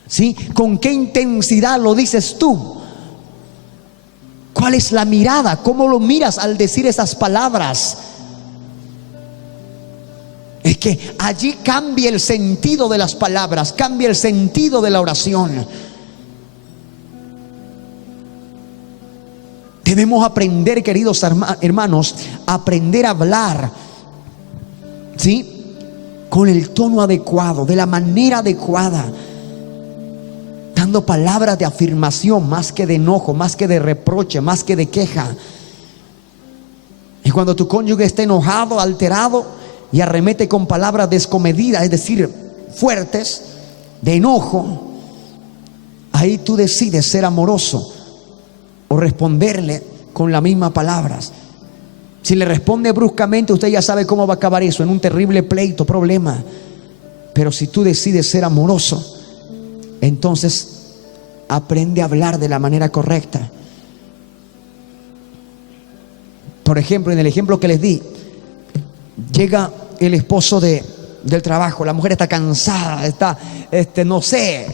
¿Sí? ¿Con qué intensidad lo dices tú? ¿Cuál es la mirada? ¿Cómo lo miras al decir esas palabras? Es que allí cambia el sentido de las palabras, cambia el sentido de la oración. Debemos aprender, queridos hermanos, aprender a hablar, ¿sí?, con el tono adecuado, de la manera adecuada, dando palabras de afirmación más que de enojo, más que de reproche, más que de queja. Y cuando tu cónyuge esté enojado, alterado, y arremete con palabras descomedidas, es decir, fuertes, de enojo, ahí tú decides ser amoroso o responderle con las mismas palabras. Si le responde bruscamente, usted ya sabe cómo va a acabar eso, en un terrible pleito, problema. Pero si tú decides ser amoroso, entonces aprende a hablar de la manera correcta. Por ejemplo, en el ejemplo que les di, llega el esposo del trabajo, la mujer está cansada, está, no sé,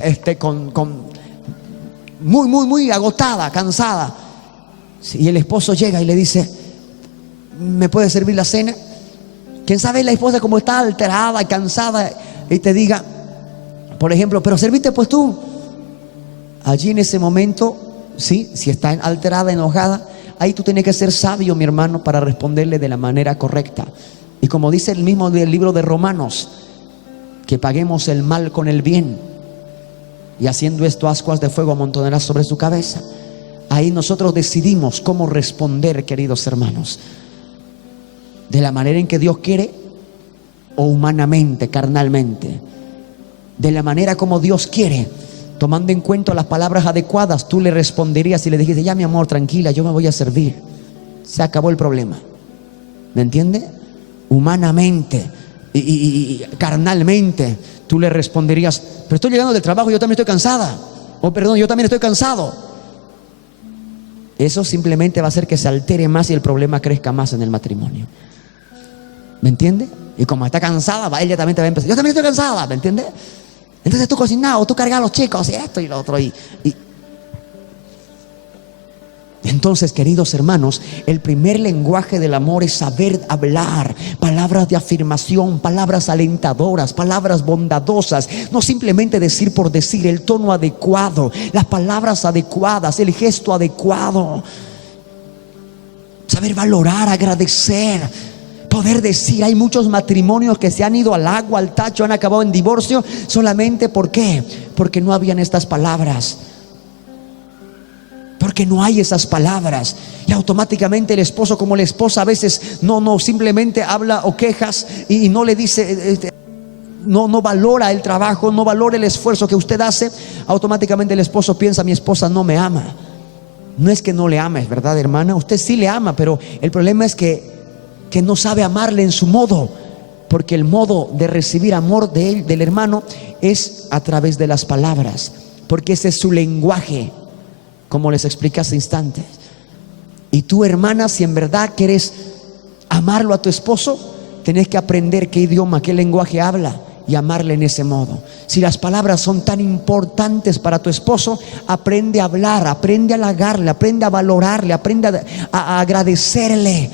muy agotada, cansada. Y el esposo llega y le dice: ¿me puede servir la cena? ¿Quién sabe la esposa como está alterada, cansada, y te diga, por ejemplo, pero serviste pues tú? Allí en ese momento, sí, si está alterada, enojada, ahí tú tienes que ser sabio, mi hermano, para responderle de la manera correcta. Y como dice el mismo del libro de Romanos, que paguemos el mal con el bien, y haciendo esto ascuas de fuego amontonarás sobre su cabeza. Ahí nosotros decidimos cómo responder, queridos hermanos, de la manera en que Dios quiere, o humanamente, carnalmente. De la manera como Dios quiere, tomando en cuenta las palabras adecuadas, tú le responderías y le dijiste: ya mi amor, tranquila, yo me voy a servir. Se acabó el problema. ¿Me entiende? Humanamente y carnalmente, tú le responderías: pero estoy llegando del trabajo, yo también estoy cansada. O perdón, yo también estoy cansado. Eso simplemente va a hacer que se altere más y el problema crezca más en el matrimonio. ¿Me entiende? Y como está cansada, ella también te va a empezar: yo también estoy cansada, ¿me entiende? Entonces tú cocinas o tú cargas a los chicos y esto y lo otro. Entonces, queridos hermanos, el primer lenguaje del amor es saber hablar palabras de afirmación, palabras alentadoras, palabras bondadosas. No simplemente decir por decir, el tono adecuado, las palabras adecuadas, el gesto adecuado. Saber valorar, agradecer, poder decir. Hay muchos matrimonios que se han ido al agua, al tacho, han acabado en divorcio solamente ¿por qué? Porque no habían estas palabras. Porque no hay esas palabras. Y automáticamente el esposo como la esposa a veces no simplemente habla o quejas y no le dice, no valora el trabajo, no valora el esfuerzo que usted hace. Automáticamente el esposo piensa: mi esposa no me ama. No es que no le ama, es verdad, hermana, usted sí le ama, pero el problema es que no sabe amarle en su modo. Porque el modo de recibir amor de él, del hermano, es a través de las palabras. Porque ese es su lenguaje, como les expliqué hace instantes. Y tú, hermana, si en verdad quieres amarlo a tu esposo, tenés que aprender qué idioma, qué lenguaje habla y amarle en ese modo. Si las palabras son tan importantes para tu esposo, aprende a hablar, aprende a halagarle, aprende a valorarle, aprende a agradecerle.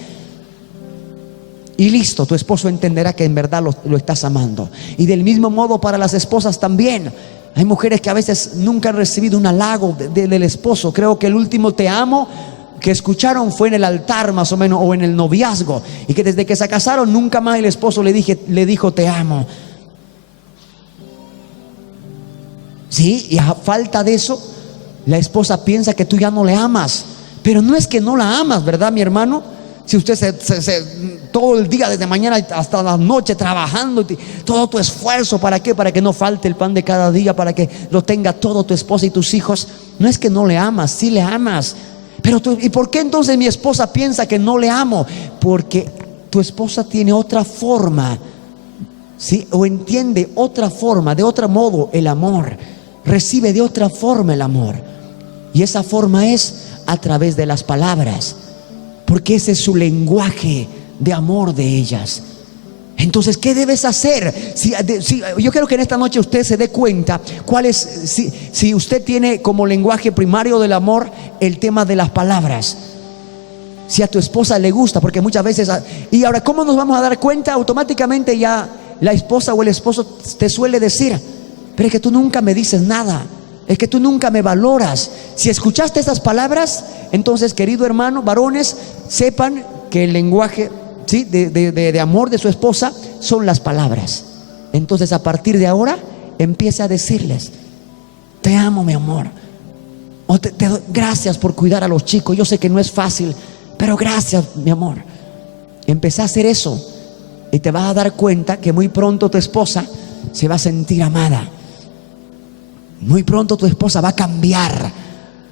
Y listo, tu esposo entenderá que en verdad lo estás amando. Y del mismo modo para las esposas también. Hay mujeres que a veces nunca han recibido un halago del esposo. Creo que el último te amo que escucharon fue en el altar más o menos, o en el noviazgo. Y que desde que se casaron nunca más el esposo le dijo te amo. Sí, y a falta de eso, la esposa piensa que tú ya no le amas. Pero no es que no la amas, ¿verdad, mi hermano? Si usted todo el día, desde mañana hasta la noche trabajando, todo tu esfuerzo, ¿para qué? Para que no falte el pan de cada día, para que lo tenga todo tu esposa y tus hijos. No es que no le amas, sí le amas. Pero ¿y por qué entonces mi esposa piensa que no le amo? Porque tu esposa tiene otra forma, ¿sí? O entiende otra forma, de otro modo el amor. Recibe de otra forma el amor. Y esa forma es a través de las palabras. Porque ese es su lenguaje de amor de ellas. Entonces, ¿qué debes hacer? Yo quiero que en esta noche usted se dé cuenta cuál es, si usted tiene como lenguaje primario del amor el tema de las palabras. Si a tu esposa le gusta, porque muchas veces... Y ahora, ¿cómo nos vamos a dar cuenta? Automáticamente ya la esposa o el esposo te suele decir: pero es que tú nunca me dices nada, es que tú nunca me valoras. Si escuchaste esas palabras, entonces, querido hermano, varones, sepan que el lenguaje, ¿sí?, de amor de su esposa son las palabras. Entonces, a partir de ahora, empiece a decirles: te amo, mi amor. O te doy gracias por cuidar a los chicos. Yo sé que no es fácil, pero gracias, mi amor. Empecé a hacer eso. Y te vas a dar cuenta que muy pronto tu esposa se va a sentir amada. Muy pronto tu esposa va a cambiar.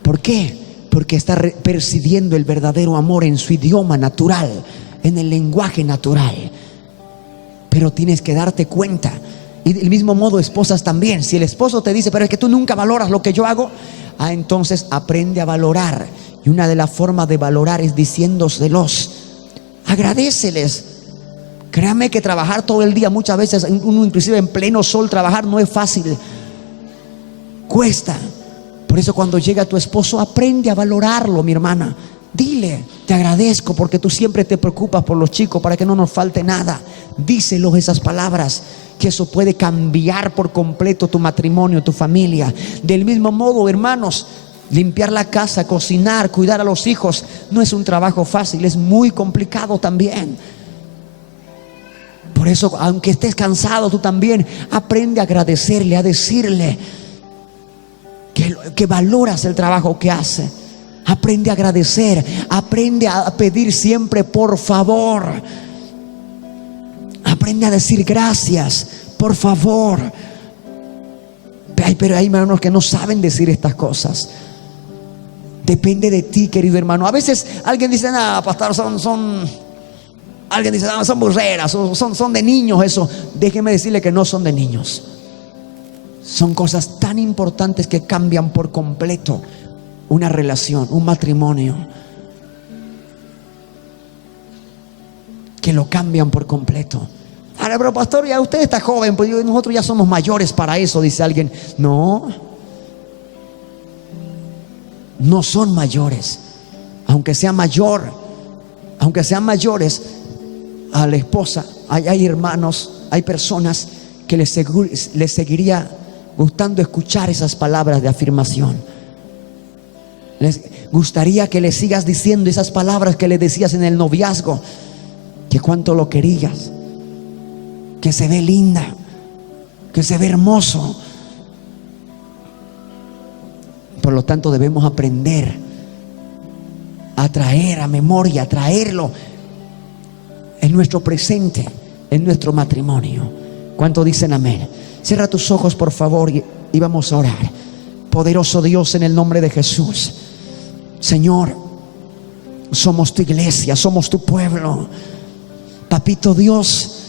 ¿Por qué? Porque está percibiendo el verdadero amor en su idioma natural, en el lenguaje natural. Pero tienes que darte cuenta. Y del mismo modo, esposas también. Si el esposo te dice, pero es que tú nunca valoras lo que yo hago, entonces aprende a valorar. Y una de las formas de valorar es diciéndoselos. Agradéceles. Créame que trabajar todo el día, muchas veces, uno inclusive en pleno sol, trabajar no es fácil. Cuesta. Por eso cuando llega tu esposo, aprende a valorarlo, mi hermana. Dile, te agradezco porque tú siempre te preocupas por los chicos para que no nos falte nada. Díselos esas palabras, que eso puede cambiar por completo tu matrimonio, tu familia. Del mismo modo, hermanos, limpiar la casa, cocinar, cuidar a los hijos no es un trabajo fácil, es muy complicado también. Por eso, aunque estés cansado, tú también aprende a agradecerle, a decirle que valoras el trabajo que hace. Aprende a agradecer, aprende a pedir siempre por favor. Aprende a decir gracias, por favor. Pero hay hermanos que no saben decir estas cosas. Depende de ti, querido hermano. A veces alguien dice, pastor, alguien dice, son burreras, son de niños eso. Déjeme decirle que no son de niños. Son cosas tan importantes que cambian por completo una relación, un matrimonio, que lo cambian por completo. Ahora, pero pastor, ya usted está joven, pues nosotros ya somos mayores para eso, dice alguien. No son mayores. Aunque sean mayores a la esposa, hay hermanos, hay personas que les seguiría gustando escuchar esas palabras de afirmación. Les gustaría que le sigas diciendo esas palabras que le decías en el noviazgo, que cuánto lo querías, que se ve linda, que se ve hermoso. Por lo tanto, debemos aprender a traer a memoria, a traerlo en nuestro presente, en nuestro matrimonio. ¿Cuánto dicen amén? Cierra tus ojos, por favor, y vamos a orar. Poderoso Dios, en el nombre de Jesús, Señor, somos tu iglesia, somos tu pueblo. Papito Dios,